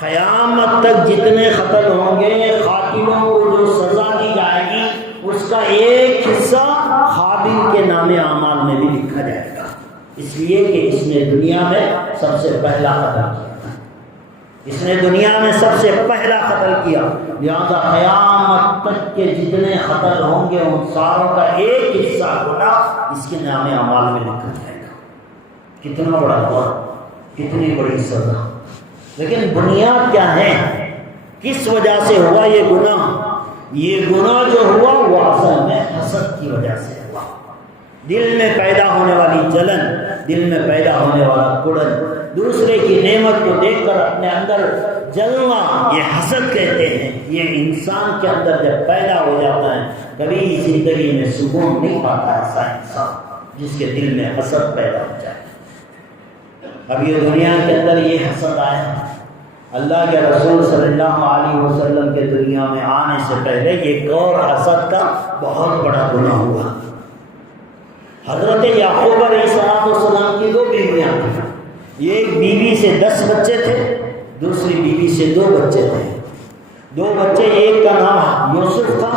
قیامت تک جتنے قتل ہوں گے، قاتلوں کو جو سزا دی جائے گی اس کا ایک حصہ قابل کے نام اعمال میں بھی لکھا جائے گا، اس لیے کہ اس نے دنیا میں سب سے پہلا قتل کیا، اس نے دنیا میں سب سے پہلا قتل کیا، لہذا قیامت تک کے جتنے قتل ہوں گے ان ساروں کا ایک حصہ گناہ اس کے نام اعمال میں لکھا جائے گا۔ کتنا بڑا ہوا، کتنی بڑی سزا۔ لیکن بنیاد کیا ہے؟ کس وجہ سے ہوا یہ گناہ؟ یہ گناہ جو ہوا وہ اصل میں حسد کی وجہ سے ہوا۔ دل میں پیدا ہونے والی جلن، دل میں پیدا ہونے والا کڑن، دوسرے کی نعمت کو دیکھ کر اپنے اندر جلنا، یہ حسد کہتے ہیں۔ یہ انسان کے اندر جب پیدا ہو جاتا ہے کبھی زندگی میں سکون نہیں پاتا ایسا انسان جس کے دل میں حسد پیدا ہو جائے۔ اب یہ دنیا کے اندر یہ حسد آیا، اللہ کے رسول صلی اللہ علیہ وسلم کے دنیا میں آنے سے پہلے ایک اور حسد کا بہت بڑا گناہ ہوا۔ حضرت یعقوب علیہ السلام کی دو بیویاں تھیں، ایک بیوی سے 10 بچے تھے، دوسری بیوی سے 2 بچے تھے۔ 2 بچے، ایک کا نام یوسف تھا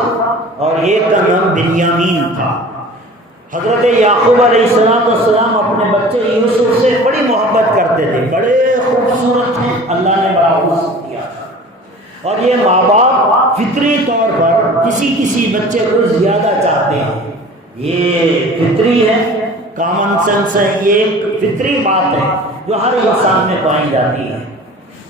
اور ایک کا نام بنیامین تھا۔ حضرت یعقوب علیہ السلام اپنے بچے یوسف سے بڑی محبت کرتے تھے، بڑے خوبصورت ہیں، اللہ نے بڑا حسن کیا تھا۔ اور یہ ماں باپ فطری طور پر کسی بچے کو زیادہ چاہتے ہیں، یہ فطری ہے، کامن سینس ہے، یہ ایک فطری بات ہے جو ہر انسان میں پائی جاتی ہے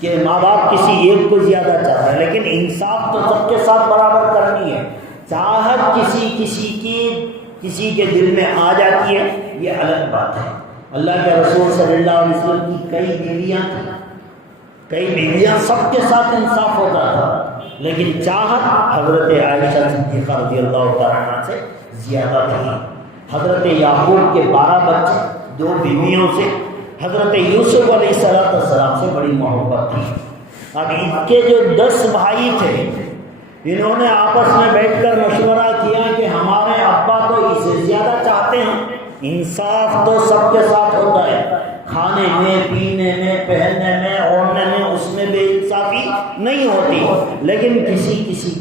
کہ ماں باپ کسی ایک کو زیادہ چاہتا ہے، لیکن انصاف تو سب کے ساتھ برابر کرنی ہے۔ چاہت کسی کے دل میں آ جاتی ہے، یہ الگ بات ہے۔ اللہ کے رسول صلی اللہ علیہ وسلم کی کئی بیویاں سب کے ساتھ انصاف ہوتا تھا، لیکن چاہت حضرت عائشہ صدیقہ رضی اللہ تعالیٰ عنہ سے زیادہ تھی۔ حضرت یعقوب کے 12 بچے، 2 بیویوں سے، حضرت یوسف علیہ السلام سے بڑی محبت تھی۔ اب ان کے جو 10 بھائی تھے، انہوں نے آپس میں بیٹھ کر مشورہ کیا کہ ہمارے ابا تو اسے زیادہ چاہتے ہیں۔ انصاف تو سب کے ساتھ ہوتا ہے، کھانے میں، پینے میں، پہننے میں، اوڑھنے میں، اس میں بے انصافی نہیں ہوتی، لیکن کسی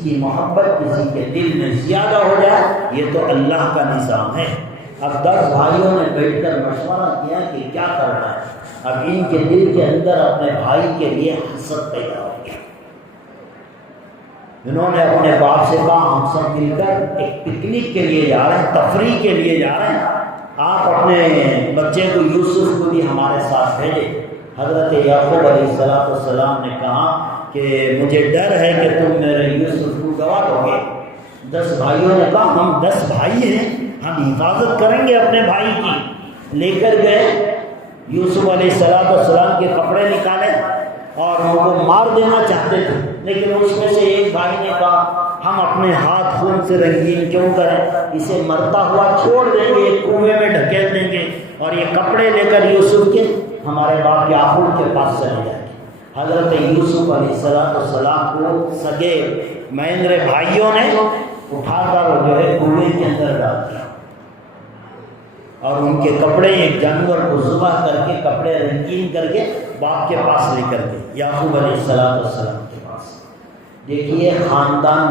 کی محبت کسی کے دل میں زیادہ ہو جائے، یہ تو اللہ کا نظام ہے۔ اب 10 بھائیوں نے بیٹھ کر مشورہ کیا کہ کیا کرنا ہے۔ اب ان کے دل کے اندر اپنے بھائی کے لیے حسد پیدا ہو گیا۔ انہوں نے اپنے باپ سے کہا ہم سب مل کر ایک پکنک کے لیے جا رہے ہیں، تفریح کے لیے جا رہے ہیں، آپ اپنے بچے کو یوسف کو بھی ہمارے ساتھ بھیجیں۔ حضرت یعقوب علیہ السلام نے کہا کہ مجھے ڈر ہے کہ تم میرے یوسف کو گوا دو گے۔ 10 بھائیوں نے کہا ہم 10 بھائی ہیں، ہم حفاظت کریں گے اپنے بھائی کی۔ لے کر گئے، یوسف علیہ السلام کے کپڑے نکالے اور ان کو مار دینا چاہتے تھے، لیکن اس میں سے ایک بھائی نے کہا ہم اپنے ہاتھ خون سے رنگین کیوں کریں، اسے مرتا ہوا چھوڑ دیں گے، ایک کنویں میں ڈھکیل دیں گے اور یہ کپڑے لے کر یوسف کے ہمارے باپ یعقوب کے پاس چلے جائیں گے۔ حضرت یوسف علیہ السلام کو سگے مہندر بھائیوں نے اٹھا کر جو ہے کنویں کے اندر ڈال دیا اور ان کے کپڑے ایک جانور کو ذبح کر کے کپڑے رنگین کر کے باپ کے پاس لے کر گئے، یعقوب علیہ السلام کے پاس۔ دیکھیے خاندان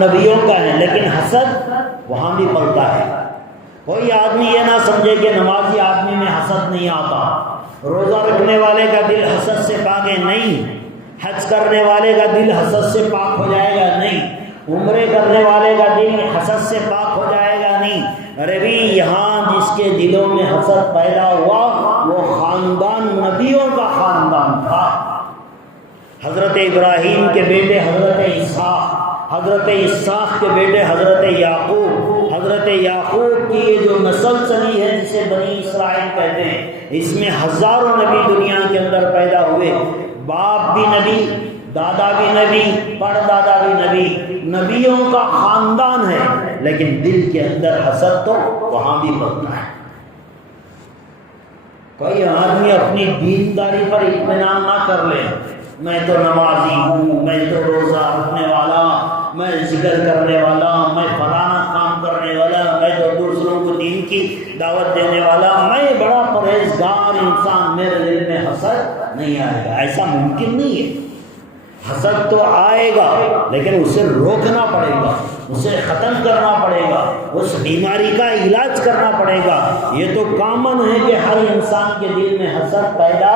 نبیوں کا ہے، لیکن حسد وہاں بھی پلتا ہے۔ کوئی آدمی یہ نہ سمجھے کہ نمازی آدمی میں حسد نہیں آتا، روزہ رکھنے والے کا دل حسد سے پاک ہے، نہیں، حج کرنے والے کا دل حسد سے پاک ہو جائے گا، نہیں، عمرے کرنے والے کا دل حسد سے پاک ہو جائے گا، نہیں۔ ارے بھی یہاں جس کے دلوں میں حسد پیدا ہوا وہ خاندان نبیوں کا خاندان تھا۔ حضرت ابراہیم کے بیٹے حضرت اسحاق کے بیٹے حضرت یعقوب کی یہ جو نسل چلی ہے جسے بنی اسرائیل کہتے ہیں، اس میں ہزاروں نبی دنیا کے اندر پیدا ہوئے، باپ بھی نبی، دادا بھی نبی، پردادا بھی نبی، نبیوں کا خاندان ہے، لیکن دل کے اندر حسد تو وہاں بھی بنتا ہے۔ کوئی آدمی اپنی دینداری پر اطمینان نہ کر لے، میں تو نمازی ہوں، میں تو روزہ رکھنے والا، میں ذکر کرنے والا، میں فلانا کام کرنے والا، میں تو دوسروں کو دین کی دعوت دینے والا، میں بڑا پرہیزگار انسان، میرے دل میں حسد نہیں آئے گا۔ ایسا ممکن نہیں ہے۔ حسد تو آئے گا، لیکن اسے روکنا پڑے گا، اسے ختم کرنا پڑے گا، اس بیماری کا علاج کرنا پڑے گا۔ یہ تو کامن ہے کہ ہر انسان کے دل میں حسد پیدا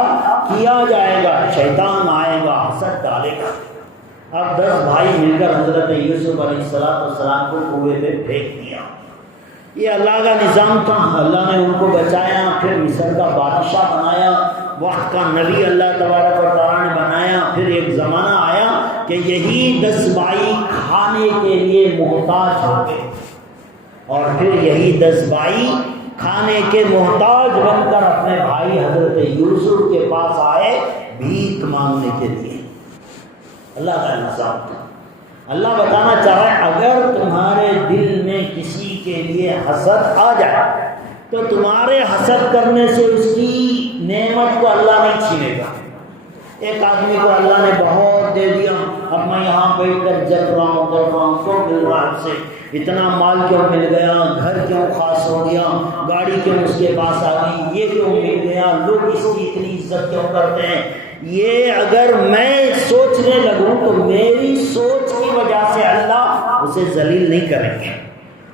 کیا جائے گا، شیطان آئے گا، حسد ڈالے گا۔ اب 10 بھائی مل کر حضرت یوسف علیہ السلام کو کنویں پہ پھینک دیا۔ یہ اللہ کا نظام تھا، اللہ نے ان کو بچایا، پھر مصر کا بادشاہ بنایا، وقت کا نبی اللہ تبارک و تعالیٰ نے بنایا۔ پھر ایک زمانہ آیا کہ یہی 10 بھائی کھانے کے لیے محتاج ہو گئے، اور پھر یہی 10 بھائی کھانے کے محتاج بن کر اپنے بھائی حضرت یوسف کے پاس آئے بھیک مانگنے کے لیے۔ اللہ کا نظام تھا۔ اللہ بتانا چاہ رہا ہے اگر تمہارے دل میں کسی کے لیے حسد آ جائے تو تمہارے حسد کرنے سے اس کی نعمت کو اللہ نہیں چھینے گا۔ ایک آدمی کو اللہ نے بہت دے دیا، اب میں یہاں بیٹھ کر جل رہا ہوں، کیوں مل رہا ہے، سے اتنا مال کیوں مل گیا، گھر کیوں خاص ہو گیا، گاڑی کیوں اس کے پاس آ گئی، یہ کیوں مل گیا، لوگ اس کی اتنی عزت کیوں کرتے ہیں۔ یہ اگر میں سوچنے لگوں تو میری سوچ کی وجہ سے اللہ اسے ذلیل نہیں کریں گے،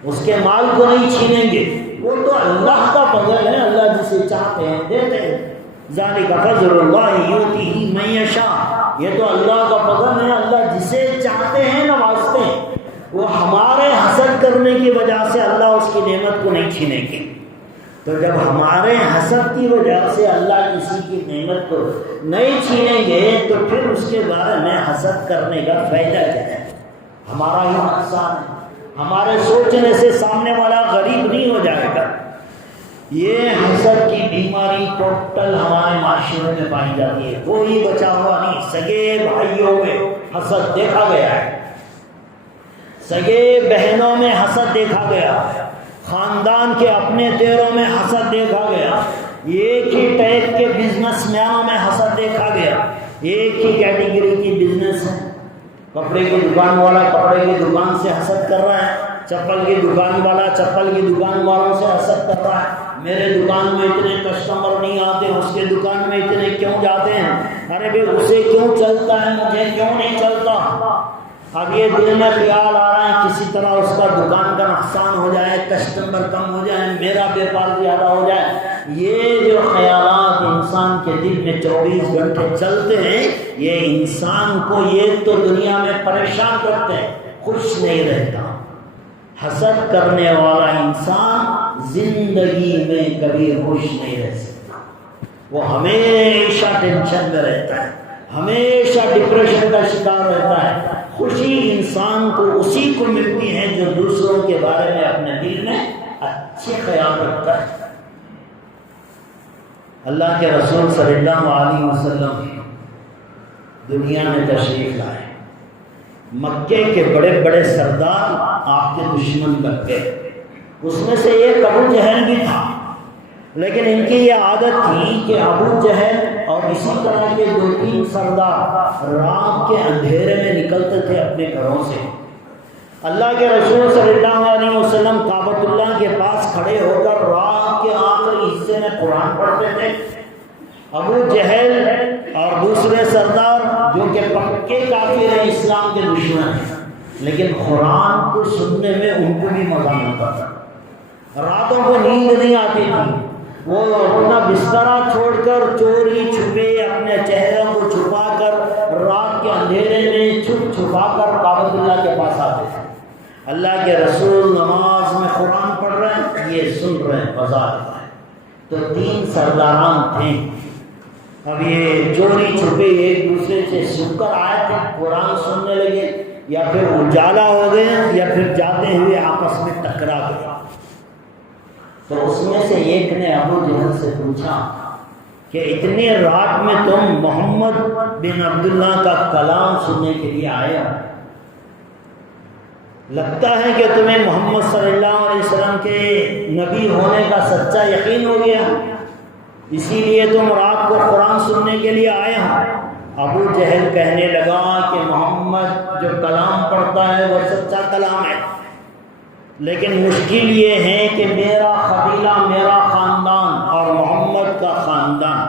اس کے مال کو نہیں چھینیں گے، وہ تو اللہ کا فضل ہے، اللہ جسے چاہتے ہیں دیتے ہیں۔ ذالک فضل اللہ یؤتیہ من یشاء، یہ تو اللہ کا فضل ہے، اللہ جسے چاہتے ہیں نوازتے ہیں۔ وہ ہمارے حسد حسد کرنے کی وجہ سے اللہ اس کی نعمت کو نہیں چھینے گی۔ تو جب ہمارے حسد کی وجہ سے اللہ کسی کی نعمت کو نہیں چھینیں گے تو پھر اس کے بارے میں حسد کرنے کا فائدہ کیا ہے؟ ہمارا ہی نقصان ہے۔ ہمارے سوچنے سے سامنے والا غریب نہیں ہو جائے گا۔ یہ حسد کی بیماری ٹوٹل ہمارے معاشرے میں پائی جاتی ہے، کوئی بچا ہوا نہیں۔ سگے بھائیوں میں حسد دیکھا گیا ہے، سگے بہنوں میں حسد دیکھا گیا، خاندان کے اپنے تیروں میں حسد دیکھا گیا، ایک ہی ٹائپ کے بزنس مینوں میں حسد دیکھا گیا۔ ایک ہی کیٹیگری کی بزنس ہے، کپڑے کی دکان والا کپڑے کی دکان سے حسد کر رہا ہے، چپل کی دکان والا چپل کی دکان والوں سے حسد کر رہا ہے۔ میرے دکان میں اتنے کسٹمر نہیں آتے، اس کے دکان میں اتنے کیوں جاتے ہیں؟ ارے بھائی اسے کیوں چلتا ہے، مجھے کیوں نہیں چلتا؟ اب یہ دل میں خیال آ رہا ہے کسی طرح اس کا دکان کا نقصان ہو جائے، کسٹمر کم ہو جائے، میرا بیپار زیادہ ہو جائے۔ یہ جو خیالات انسان کے دل میں 24 گھنٹے چلتے ہیں، یہ انسان کو یہ تو دنیا میں پریشان کرتے ہیں، خوش نہیں رہتا۔ حسد کرنے والا انسان زندگی میں کبھی خوش نہیں رہ سکتا، وہ ہمیشہ ٹینشن میں رہتا ہے، ہمیشہ ڈپریشن کا شکار رہتا ہے۔ خوشی انسان کو اسی کو ملتی ہے جو دوسروں کے بارے میں اپنے دل میں اچھے خیال رکھتا ہے۔ اللہ کے رسول صلی اللہ علیہ وسلم دنیا میں تشریف لائے، مکے کے بڑے بڑے سردار آپ کے دشمن بن گئے، اس میں سے ایک ابو جہل بھی تھا، لیکن ان کی یہ عادت تھی کہ ابو جہل اور اسی طرح کے 2-3 سردار رات کے اندھیرے میں نکلتے تھے اپنے گھروں سے۔ اللہ کے رسول صلی اللہ علیہ وسلم کعبۃ اللہ کے پاس کھڑے ہو کر رات کے آخری حصے میں قرآن پڑھتے تھے۔ ابو جہل اور دوسرے سردار جو کہ پکے کافر ہیں، اسلام کے دشمن ہیں، لیکن قرآن کو سننے میں ان کو بھی مزہ ملتا تھا۔ راتوں کو نیند نہیں آتی تھی، وہ اپنا بسترا چھوڑ کر چوری چھپے اپنے چہرے کو چھپا کر رات کے اندھیرے میں چھپ چھپا کر کعبۃ اللہ کے پاس آتے تھے۔ اللہ کے رسول نماز میں قرآن پڑھ رہے ہیں، یہ سن رہے ہیں، مزہ آتا ہے۔ تو 3 سرداران تھے، اب یہ چوری چھپے ایک دوسرے سے سن کر آئے تھے، قرآن سننے لگے، یا پھر اجالا ہو گئے یا پھر جاتے ہوئے آپس میں ٹکرا گئے۔ تو اس میں سے ایک نے ابو جہل سے پوچھا کہ اتنی رات میں تم محمد بن عبداللہ کا کلام سننے کے لیے آئے ہو، لگتا ہے کہ تمہیں محمد صلی اللہ علیہ وسلم کے نبی ہونے کا سچا یقین ہو گیا، اسی لیے تم رات کو قرآن سننے کے لیے آئے ہو۔ ابو جہل کہنے لگا کہ محمد جو کلام پڑھتا ہے وہ سچا کلام ہے، لیکن مشکل یہ ہے کہ میرا قبیلہ، میرا خاندان اور محمد کا خاندان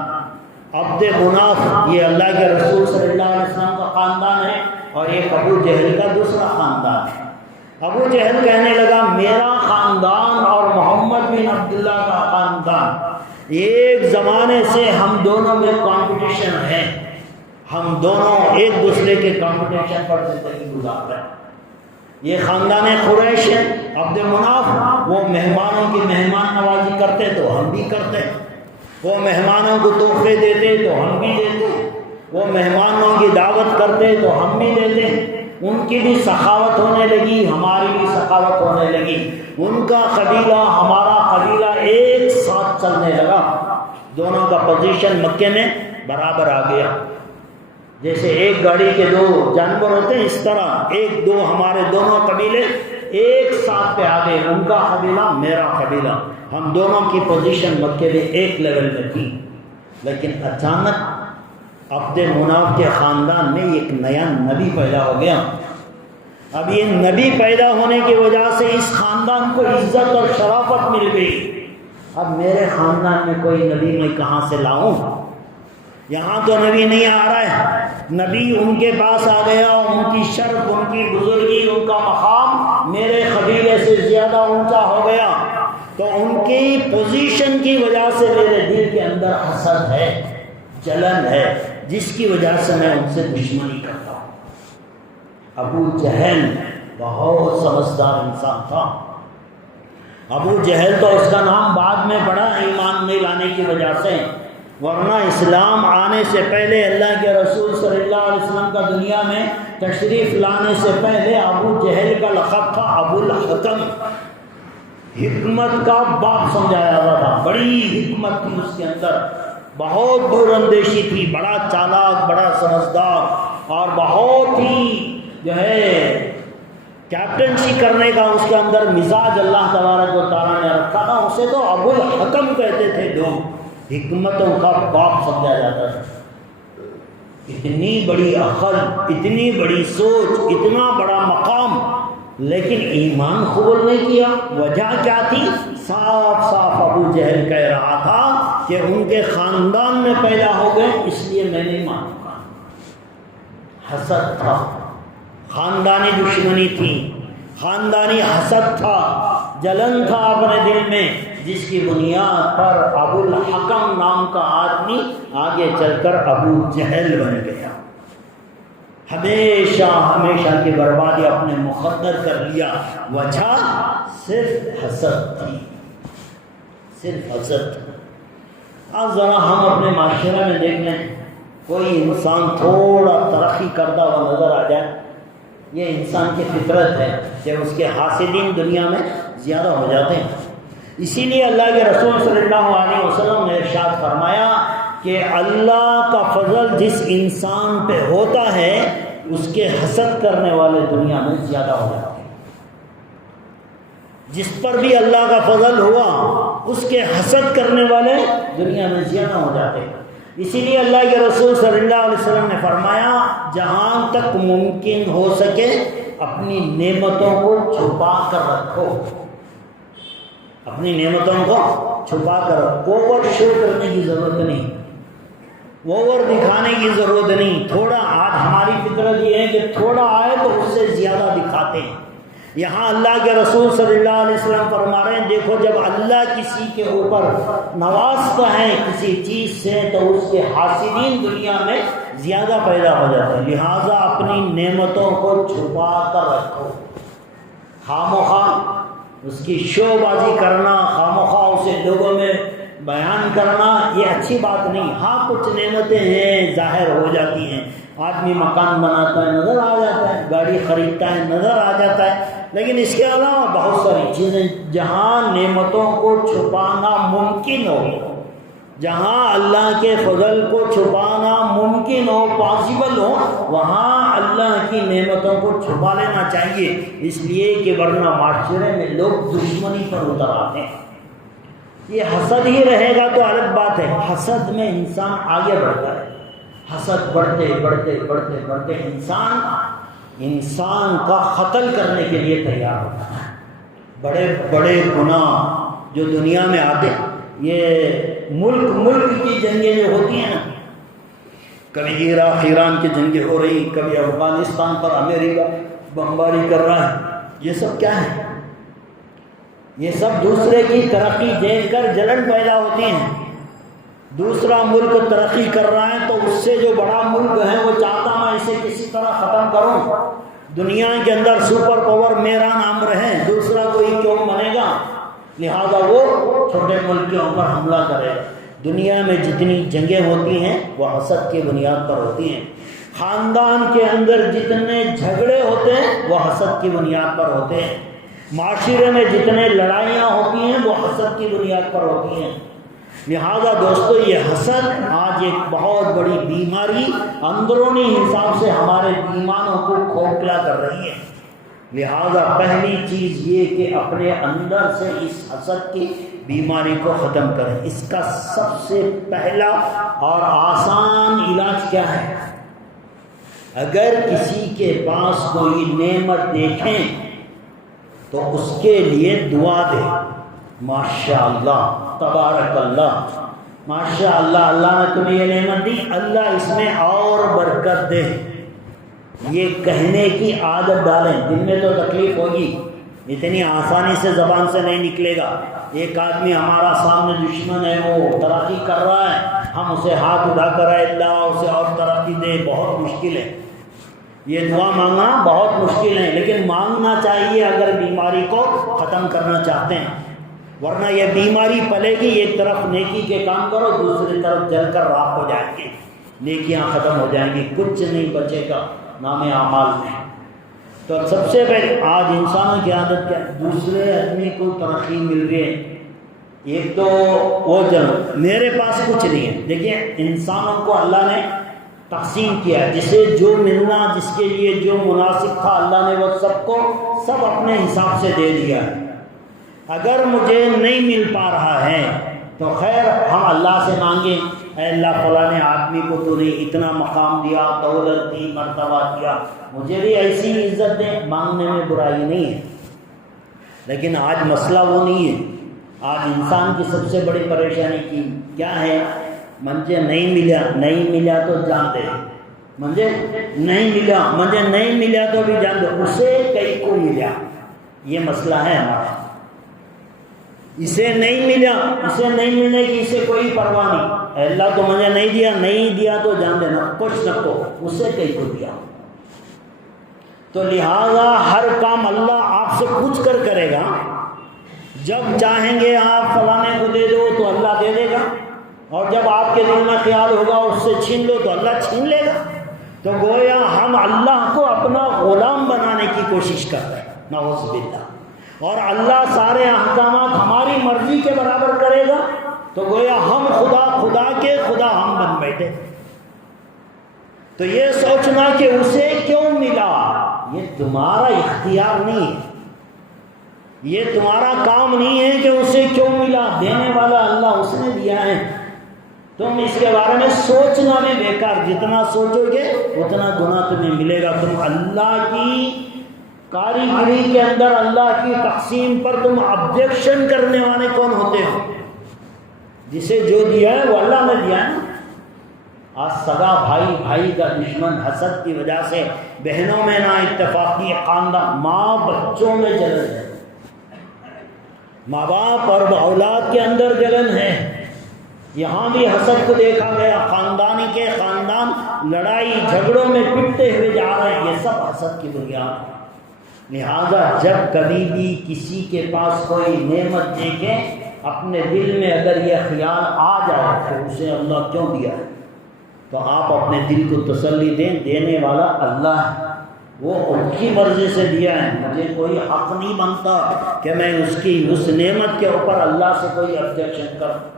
عبد مناف، یہ اللہ کے رسول صلی اللہ علیہ وسلم کا خاندان ہے، اور ایک ابو جہل کا دوسرا خاندان ہے۔ ابو جہل کہنے لگا میرا خاندان اور محمد بن عبداللہ کا خاندان ایک زمانے سے ہم دونوں میں کمپٹیشن ہے، ہم دونوں ایک دوسرے کے کمپٹیشن پر زندگی گزار رہے ہیں۔ یہ خاندان قریش ہے، عبد مناف، وہ مہمانوں کی مہمان نوازی کرتے تو ہم بھی کرتے، وہ مہمانوں کو تحفے دیتے تو ہم بھی دیتے، وہ مہمانوں کی دعوت کرتے تو ہم بھی دیتے، ان کی بھی سخاوت ہونے لگی، ہماری بھی سخاوت ہونے لگی، ان کا قبیلہ ہمارا قبیلہ ایک ساتھ چلنے لگا، دونوں کا پوزیشن مکے میں برابر آ گیا۔ جیسے ایک گاڑی کے 2 جانور ہوتے ہیں، اس طرح ایک دو ہمارے دونوں قبیلے ایک ساتھ پہ آ گئے، ان کا قبیلہ میرا قبیلہ، ہم دونوں کی پوزیشن مکے میں ایک لیول میں تھی۔ لیکن اچانک عبد مناف کے خاندان میں ایک نیا نبی پیدا ہو گیا۔ اب یہ نبی پیدا ہونے کی وجہ سے اس خاندان کو عزت اور شرافت مل گئی۔ اب میرے خاندان میں کوئی نبی میں کہاں سے لاؤں؟ یہاں تو نبی نہیں آ رہا ہے، نبی ان کے پاس آ گیا، ان کی شرف، ان کی بزرگی، ان کا مقام میرے قبیلے سے زیادہ اونچا ہو گیا، تو ان کی پوزیشن کی وجہ سے میرے دل کے اندر حسد ہے، جلن ہے، جس کی وجہ سے میں ان سے دشمنی کرتا ہوں۔ ابو جہل بہت سمجھدار انسان تھا۔ ابو جہل تو اس کا نام بعد میں پڑا ایمان نہیں لانے کی وجہ سے، ورنہ اسلام آنے سے پہلے، اللہ کے رسول صلی اللہ علیہ وسلم کا دنیا میں تشریف لانے سے پہلے ابو جہل کا لقب تھا ابو الحکم، حکمت کا باپ سمجھایا جاتا تھا۔ بڑی حکمت تھی اس کے اندر، بہت دور اندیشی تھی، بڑا چالاک، بڑا سمجھدار، اور بہت ہی جو ہے کیپٹنسی کرنے کا اس کے اندر مزاج اللہ تبارک و تعالیٰ نے رکھا تھا۔ اسے تو ابو الحکم کہتے تھے لوگ، حکمتوں کا باپ سمجھا جاتا ہے۔ اتنی بڑی عقل، اتنی بڑی سوچ، اتنا بڑا مقام، لیکن ایمان قبول نہیں کیا۔ وجہ کیا تھی؟ صاف صاف ابو جہل کہہ رہا تھا کہ ان کے خاندان میں پیدا ہو گئے، اس لیے میں نہیں مانوں گا۔ حسد تھا، خاندانی دشمنی تھی، خاندانی حسد تھا، جلن تھا اپنے دل میں، جس کی بنیاد پر ابو الحکم نام کا آدمی آگے چل کر ابو جہل بن گیا۔ ہمیشہ ہمیشہ کی بربادی اپنے مقدر کر لیا، وجہ صرف حسد تھی، صرف حسد تھی۔ آج ذرا ہم اپنے معاشرے میں دیکھ لیں، کوئی انسان تھوڑا ترقی کرتا ہوا نظر آ جائے، یہ انسان کی فطرت ہے کہ اس کے حاسدین دنیا میں زیادہ ہو جاتے ہیں۔ اسی لیے اللہ کے رسول صلی اللہ علیہ وسلم نے ارشاد فرمایا کہ اللہ کا فضل جس انسان پہ ہوتا ہے اس کے حسد کرنے والے دنیا میں زیادہ ہو جاتے ہیں۔ جس پر بھی اللہ کا فضل ہوا اس کے حسد کرنے والے دنیا میں زیادہ ہو جاتے ہیں۔ اسی لیے اللہ کے رسول صلی اللہ علیہ وسلم نے فرمایا جہاں تک ممکن ہو سکے اپنی نعمتوں کو چھپا کر رکھو، اپنی نعمتوں کو چھپا کر رکھو۔ اوور شو کرنے کی ضرورت نہیں، اوور دکھانے کی ضرورت نہیں۔ تھوڑا، آج ہماری فطرت یہ ہے کہ تھوڑا آئے تو اس سے زیادہ دکھاتے ہیں۔ یہاں اللہ کے رسول صلی اللہ علیہ وسلم فرما رہے ہیں دیکھو جب اللہ کسی کے اوپر نوازتا ہے کسی چیز سے تو اس کے حاسدین دنیا میں زیادہ پیدا ہو جاتے ہیں، لہٰذا اپنی نعمتوں کو چھپا کر رکھو۔ خواہ اس کی شو بازی کرنا، خواہ اسے لوگوں میں بیان کرنا، یہ اچھی بات نہیں۔ ہاں کچھ نعمتیں ہیں ظاہر ہو جاتی ہیں، آدمی مکان بناتا ہے نظر آ جاتا ہے، گاڑی خریدتا ہے نظر آ جاتا ہے، لیکن اس کے علاوہ بہت ساری چیزیں جہاں نعمتوں کو چھپانا ممکن ہو، جہاں اللہ کے فضل کو چھپانا ممکن ہو، پاسبل ہو، وہاں اللہ کی نعمتوں کو چھپا لینا چاہیے، اس لیے کہ ورنہ معاشرے میں لوگ دشمنی پر اتر آتے ہیں۔ یہ حسد ہی رہے گا تو الگ بات ہے، حسد میں انسان آگے بڑھتا ہے، حسد بڑھتے بڑھتے بڑھتے بڑھتے انسان کا قتل کرنے کے لیے تیار ہوتا ہے۔ بڑے بڑے گناہ جو دنیا میں آتے ہیں، یہ ملک کی جنگیں جو ہوتی ہیں نا، کبھی عراق ایران کی جنگیں ہو رہی، کبھی افغانستان پر امریکہ بمباری کر رہا ہے، یہ سب کیا ہے؟ یہ سب دوسرے کی ترقی دیکھ کر جلن پیدا ہوتی ہیں۔ دوسرا ملک ترقی کر رہا ہے تو اس سے جو بڑا ملک ہے وہ چاہتا میں اسے کسی طرح ختم کروں، دنیا کے اندر سپر پاور میرا نام رہے، دوسرا کوئی کیوں بنے گا، لہذا وہ چھوٹے ملک کے اوپر حملہ کرے۔ دنیا میں جتنی جنگیں ہوتی ہیں وہ حسد کی بنیاد پر ہوتی ہیں، خاندان کے اندر جتنے جھگڑے ہوتے ہیں وہ حسد کی بنیاد پر ہوتے ہیں، معاشرے میں جتنے لڑائیاں ہوتی ہیں وہ حسد کی بنیاد پر ہوتی ہیں۔ لہذا دوستو یہ حسد آج ایک بہت بڑی بیماری اندرونی حساب سے ہمارے ایمانوں کو کھوکھلا کر رہی ہے۔ لہذا پہلی چیز یہ کہ اپنے اندر سے اس حسد کی بیماری کو ختم کریں۔ اس کا سب سے پہلا اور آسان علاج کیا ہے؟ اگر کسی کے پاس کوئی نعمت دیکھیں تو اس کے لیے دعا دیں، ماشاء اللہ، تبارک اللہ، ماشاء اللہ، اللہ نے تمہیں یہ نعمت دی، اللہ اس میں اور برکت دے، یہ کہنے کی عادت ڈالیں۔ دل میں تو تکلیف ہوگی، اتنی آسانی سے زبان سے نہیں نکلے گا۔ ایک آدمی ہمارا سامنے دشمن ہے، وہ ترقی کر رہا ہے، ہم اسے ہاتھ اٹھا کر اے اللہ اسے اور ترقی دے، بہت مشکل ہے۔ یہ دعا مانگنا بہت مشکل ہے، لیکن مانگنا چاہیے اگر بیماری کو ختم کرنا چاہتے ہیں، ورنہ یہ بیماری پلے گی، ایک طرف نیکی کے کام کرو، دوسری طرف جل کر راکھ ہو جائیں گے، نیکیاں ختم ہو جائیں گی، کچھ نہیں بچے گا نام اعمال میں۔ تو سب سے پہلے آج انسانوں کی عادت کیا، دوسرے آدمی کو ترقی مل رہی ہے، ایک تو وہ میرے پاس کچھ نہیں ہے۔ دیکھیں انسانوں کو اللہ نے تقسیم کیا، جسے جو ملنا، جس کے لیے جو مناسب تھا، اللہ نے وہ سب کو سب اپنے حساب سے دے دیا ہے۔ اگر مجھے نہیں مل پا رہا ہے تو خیر ہم اللہ سے مانگیں، اے اللہ فلاں نے آدمی کو تو نے اتنا مقام دیا، دولت دی، مرتبہ دیا، مجھے بھی ایسی عزت دے، مانگنے میں برائی نہیں ہے۔ لیکن آج مسئلہ وہ نہیں ہے، آج انسان کی سب سے بڑی پریشانی کی کیا ہے، مجھے نہیں ملا تو جان دے، مجھے نہیں ملا تو بھی جان دے، اسے کئی کو ملا، یہ مسئلہ ہے ہمارا۔ اسے نہیں ملنے کی اسے کوئی پرواہ نہیں، اے اللہ تو مجھے نہیں دیا تو جان دینا، کچھ نہ کو اسے کئی کو دیا۔ تو لہذا ہر کام اللہ آپ سے پوچھ کر کرے گا، جب چاہیں گے آپ فلانے کو دے دو تو اللہ دے دے گا، اور جب آپ کے دل میں خیال ہوگا اس سے چھین لو تو اللہ چھین لے گا۔ تو گویا ہم اللہ کو اپنا غلام بنانے کی کوشش کر رہے ہیں، نعوذ باللہ، اور اللہ سارے احکامات ہماری مرضی کے برابر کرے گا، تو گویا ہم خدا کے خدا ہم بن بیٹھے۔ تو یہ سوچنا کہ اسے کیوں ملا، یہ تمہارا اختیار نہیں ہے، یہ تمہارا کام نہیں ہے کہ اسے کیوں ملا، دینے والا اللہ، اس نے دیا ہے۔ تم اس کے بارے میں سوچنا بھی بیکار، جتنا سوچو گے اتنا گناہ تمہیں ملے گا۔ تم اللہ کی کاریگری کے اندر، اللہ کی تقسیم پر تم آبجیکشن کرنے والے کون ہوتے ہو؟ جسے جو دیا ہے وہ اللہ نے دیا ہے۔ آج سگا بھائی کا دشمن، حسد کی وجہ سے بہنوں میں نا اتفاقی، خاندان، ماں بچوں میں جلن ہے، ماں باپ اور اولاد کے اندر جلن ہے، یہاں بھی حسد کو دیکھا گیا، خاندان لڑائی جھگڑوں میں پٹتے ہوئے جا رہے ہیں، یہ سب حسد کی بنیاد ہے۔ لہذا جب کبھی بھی کسی کے پاس کوئی نعمت دیکھے، اپنے دل میں اگر یہ خیال آ جائے کہ اسے اللہ کیوں دیا ہے، تو آپ اپنے دل کو تسلی دیں، دینے والا اللہ ہے، وہ ان کی مرضی سے دیا ہے، مجھے کوئی حق نہیں بنتا کہ میں اس نعمت کے اوپر اللہ سے کوئی آبجیکشن کروں،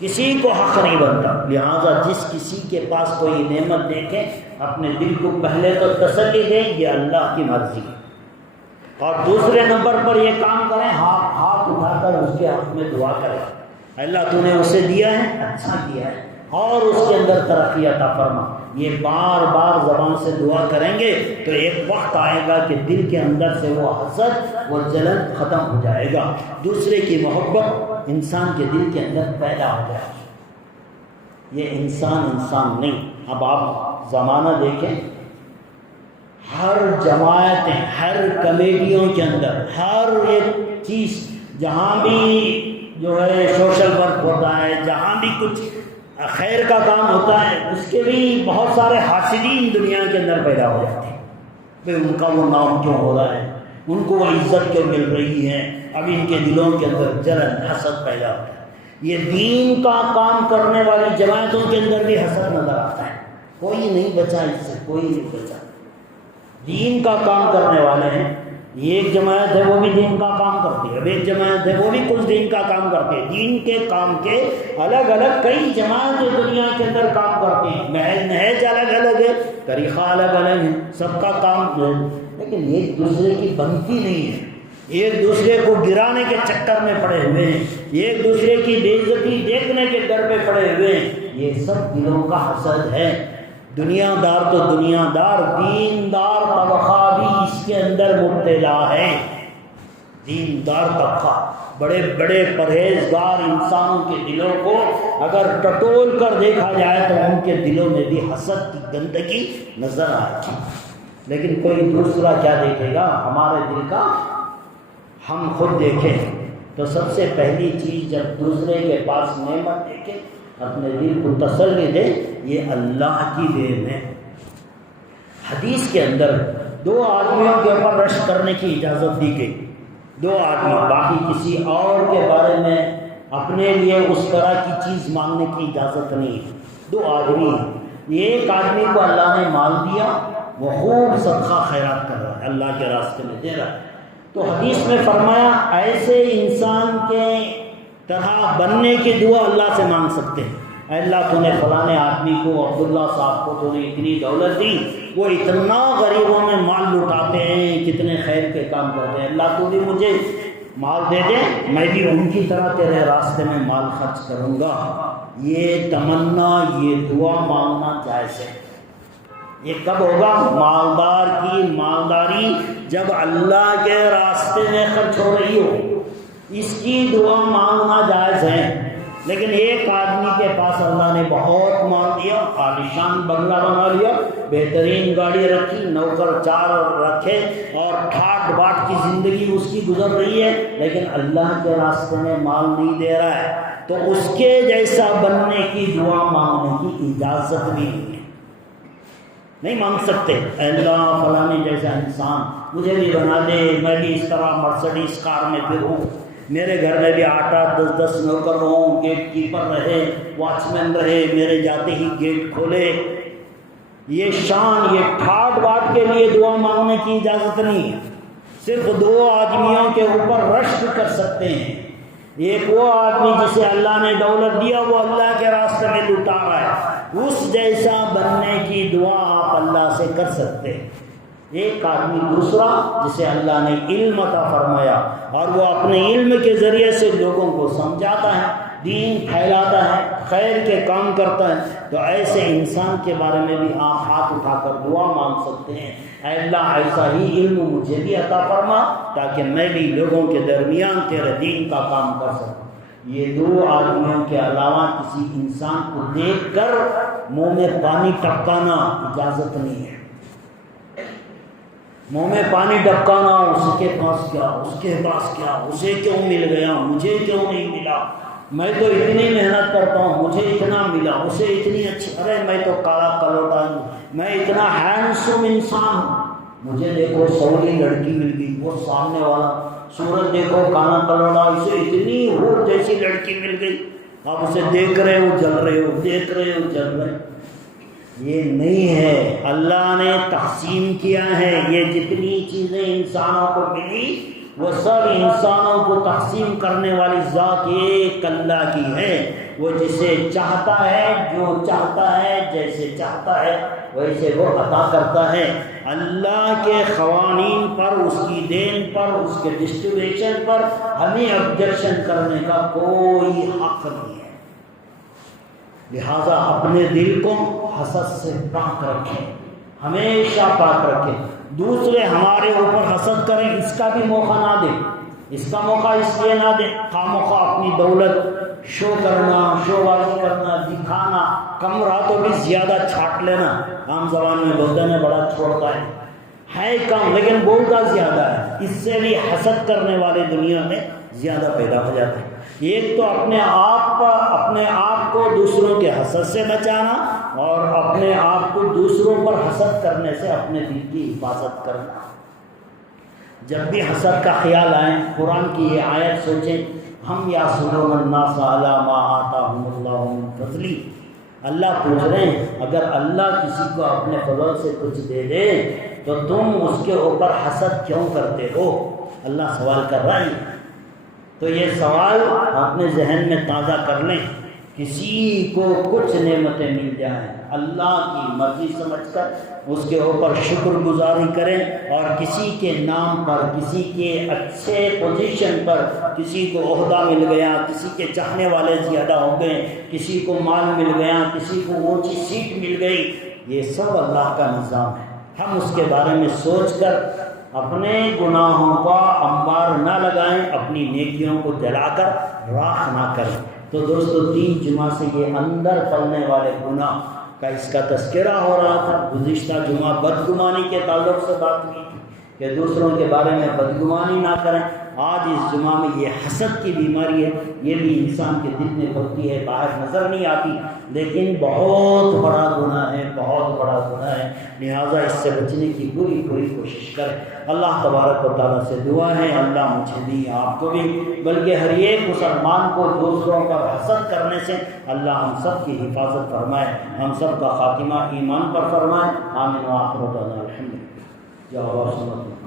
کسی کو حق نہیں بنتا۔ لہذا جس کسی کے پاس کوئی نعمت دیکھے، اپنے دل کو پہلے تو تسلی دیں، یہ اللہ کی مرضی ہے، اور دوسرے نمبر پر یہ کام کریں، ہاتھ اٹھا کر اس کے حق میں دعا کریں، اللہ تو نے اسے دیا ہے، اچھا دیا ہے، اور اس کے اندر ترقی عطا فرما۔ یہ بار بار زبان سے دعا کریں گے تو ایک وقت آئے گا کہ دل کے اندر سے وہ حسد، وہ جلن ختم ہو جائے گا، دوسرے کی محبت انسان کے دل کے اندر پیدا ہو جائے گا۔ یہ انسان نہیں۔ اب آپ زمانہ دیکھیں، ہر جماعتیں، ہر کمیٹیوں کے اندر، ہر ایک چیز، جہاں بھی جو ہے سوشل ورک ہوتا ہے، جہاں بھی کچھ خیر کا کام ہوتا ہے، اس کے بھی بہت سارے حاسدین دنیا کے اندر پیدا ہو جاتے ہیں، بھئی ان کا وہ نام کیوں ہو رہا ہے، ان کو وہ عزت کیوں مل رہی ہے، اب ان کے دلوں کے اندر جلن، حسد پیدا ہوتا ہے۔ یہ دین کا کام کرنے والی جماعتوں کے اندر بھی حسد نظر آتا ہے، کوئی نہیں بچا اس سے، کوئی نہیں بچا۔ دین کا کام کرنے والے ہیں، ایک جماعت ہے وہ بھی دین کا کام کرتی ہے، اب ایک جماعت ہے وہ بھی کچھ دین کا کام کرتے ہیں، دین کے کام کے الگ الگ کئی جماعتیں دنیا کے اندر کام کرتے ہیں، نہج الگ الگ ہے، طریقہ الگ الگ ہے، سب کا کام ہے، لیکن ایک دوسرے کی بنتی نہیں ہے، ایک دوسرے کو گرانے کے چکر میں پڑے ہوئے ہیں، ایک دوسرے کی بے عزتی دیکھنے کے ڈر پہ پڑے ہوئے ہیں، یہ سب دلوں کا حسد ہے۔ دنیا دار تو دنیا دار، دیندار طبقہ بھی اس کے اندر مبتلا ہے۔ دیندار طبقہ، بڑے بڑے پرہیزگار انسانوں کے دلوں کو اگر ٹٹول کر دیکھا جائے تو ان کے دلوں میں بھی حسد کی گندگی نظر آئے گی، لیکن کوئی دوسرا کیا دیکھے گا ہمارے دل کا؟ ہم خود دیکھیں تو سب سے پہلی چیز جب دوسرے کے پاس نعمت دیکھیں، اپنے دل کو تسلی دے، یہ اللہ کی دین ہے۔ حدیث کے اندر 2 آدمیوں کے اوپر رشک کرنے کی اجازت دی گئی، 2 آدمی، باقی کسی اور کے بارے میں اپنے لیے اس طرح کی چیز مانگنے کی اجازت نہیں ہے۔ 2 آدمی، ایک آدمی کو اللہ نے مال دیا، وہ خوب صدقہ خیرات کر رہا ہے، اللہ کے راستے میں دے رہا ہے، تو حدیث میں فرمایا ایسے انسان کے طرح بننے کی دعا اللہ سے مانگ سکتے ہیں۔ اے اللہ تو نے فلاں آدمی کو، عبداللہ صاحب کو تو نے اتنی دولت دی، وہ اتنا غریبوں میں مال لٹاتے ہیں، کتنے خیر کے کام کرتے ہیں، اللہ تو بھی مجھے مال دے دے، میں بھی ان کی طرح تیرے راستے میں مال خرچ کروں گا۔ یہ تمنا، یہ دعا مانگنا جائز ہے۔ یہ کب ہوگا؟ مالدار کی مالداری جب اللہ کے راستے میں خرچ ہو رہی ہو، اس کی دعا مانگنا جائز ہے۔ لیکن ایک آدمی کے پاس اللہ نے بہت مال دیا، عالیشان بنگلہ بنا لیا، بہترین گاڑی رکھی، نوکر 4 رکھے، اور ٹھاٹ باٹ کی زندگی اس کی گزر رہی ہے، لیکن اللہ کے راستے میں مال نہیں دے رہا ہے، تو اس کے جیسا بننے کی دعا مانگنے کی اجازت بھی نہیں ہے، نہیں مانگ سکتے۔ اے اللہ فلاں جیسا انسان مجھے بھی بنا دے، میں بھی اس طرح مرسڈیز کار میں پھروں، میرے گھر میں بھی 8-10 نوکر ہوں، گیٹ کیپر رہے، واچ مین رہے، میرے جاتے ہی گیٹ کھولے۔ یہ شان، یہ ٹھاٹ باٹ کے لیے دعا مانگنے کی اجازت نہیں ہے۔ صرف 2 آدمیوں کے اوپر رشک کر سکتے ہیں۔ ایک وہ آدمی جسے اللہ نے دولت دیا، وہ اللہ کے راستے میں لٹا رہا ہے، اس جیسا بننے کی دعا آپ اللہ سے کر سکتے ہیں۔ ایک آدمی دوسرا جسے اللہ نے علم عطا فرمایا، اور وہ اپنے علم کے ذریعے سے لوگوں کو سمجھاتا ہے، دین پھیلاتا ہے، خیر کے کام کرتا ہے، تو ایسے انسان کے بارے میں بھی آپ ہاتھ اٹھا کر دعا مانگ سکتے ہیں، اے اللہ ایسا ہی علم مجھے بھی عطا فرما تاکہ میں بھی لوگوں کے درمیان تیرے دین کا کام کر سکوں۔ یہ 2 آدمیوں کے علاوہ کسی انسان کو دیکھ کر منہ میں پانی ٹپکانا اجازت نہیں ہے۔ منہ میں پانی ٹپکانا، اس کے پاس کیا، اس کے پاس کیا، اسے کیوں مل گیا، مجھے کیوں نہیں ملا، میں تو اتنی محنت کرتا ہوں، مجھے اتنا ملا، اسے اتنی اچھی، ارے میں تو کالا کلوٹا ہوں، میں اتنا ہینڈسم انسان ہوں، مجھے دیکھو سولی لڑکی مل گئی، وہ سامنے والا سورج دیکھو کالا کلوٹا، اسے اتنی حور جیسی لڑکی مل گئی، آپ اسے دیکھ رہے ہو جل رہے ہو، دیکھ رہے ہو جل رہے ہو۔ یہ نہیں ہے، اللہ نے تقسیم کیا ہے، یہ جتنی چیزیں انسانوں کو ملی وہ سب انسانوں کو تقسیم کرنے والی ذات ایک اللہ کی ہے۔ وہ جسے چاہتا ہے، جو چاہتا ہے، جیسے چاہتا ہے ویسے وہ عطا کرتا ہے۔ اللہ کے قوانین پر، اس کی دین پر، اس کے ڈسٹریبیوشن پر ہمیں آبجیکشن کرنے کا کوئی حق نہیں ہے۔ لہذا اپنے دل کو حسد سے پاک رکھیں، ہمیشہ پاک رکھیں۔ دوسرے ہمارے اوپر حسد کریں، اس کا بھی موقع نہ دیں، اس کا موقع اس لیے نہ دیں، خواہ اپنی دولت شو کرنا، شو بازی کرنا، دکھانا، کم رہا تو بھی زیادہ چھاٹ لینا، عام زبان میں بولتے ہیں بڑا چھوڑتا ہے کم لیکن بولتا زیادہ ہے، اس سے بھی حسد کرنے والے دنیا میں زیادہ پیدا ہو جاتے ہیں۔ ایک تو اپنے آپ کو دوسروں کے حسد سے بچانا، اور اپنے آپ کو دوسروں پر حسد کرنے سے اپنے دل کی حفاظت کرنا۔ جب بھی حسد کا خیال آئے، قرآن کی یہ آیت سوچیں، ہم یحسدون الناس علی ما آتاہم اللہ من فضلہ، اللہ پوچھ رہے ہیں اگر اللہ کسی کو اپنے فضل سے کچھ دے دے تو تم اس کے اوپر حسد کیوں کرتے ہو؟ اللہ سوال کر رہا ہے۔ تو یہ سوال اپنے ذہن میں تازہ کر لیں۔ کسی کو کچھ نعمتیں مل جائیں، اللہ کی مرضی سمجھ کر اس کے اوپر شکر گزاری کریں، اور کسی کے نام پر، کسی کے اچھے پوزیشن پر، کسی کو عہدہ مل گیا، کسی کے چاہنے والے زیادہ ہو گئے، کسی کو مال مل گیا، کسی کو اونچی سیٹ مل گئی، یہ سب اللہ کا نظام ہے۔ ہم اس کے بارے میں سوچ کر اپنے گناہوں کا انبار نہ لگائیں، اپنی نیکیوں کو جلا کر راکھ نہ کریں۔ تو دوستو 3 جمعہ سے یہ اندر پڑنے والے گناہ کا اس کا تذکرہ ہو رہا تھا۔ گزشتہ جمعہ بدگمانی کے تعلق سے بات کی تھی کہ دوسروں کے بارے میں بدگمانی نہ کریں، آج اس جمعہ میں یہ حسد کی بیماری ہے، یہ بھی انسان کے دل میں ہوتی ہے، باہر نظر نہیں آتی، لیکن بہت بڑا گناہ ہے، بہت بڑا گناہ ہے، لہٰذا اس سے بچنے کی پوری کوشش کریں۔ اللہ تبارک و تعالیٰ سے دعا ہے اللہ مجھے بھی آپ کو بھی، بلکہ ہر ایک مسلمان کو دوسروں پر حسد کرنے سے اللہ ہم سب کی حفاظت فرمائے، ہم سب کا خاتمہ ایمان پر فرمائے۔ آمین و آخر دعوانا الحمدللہ۔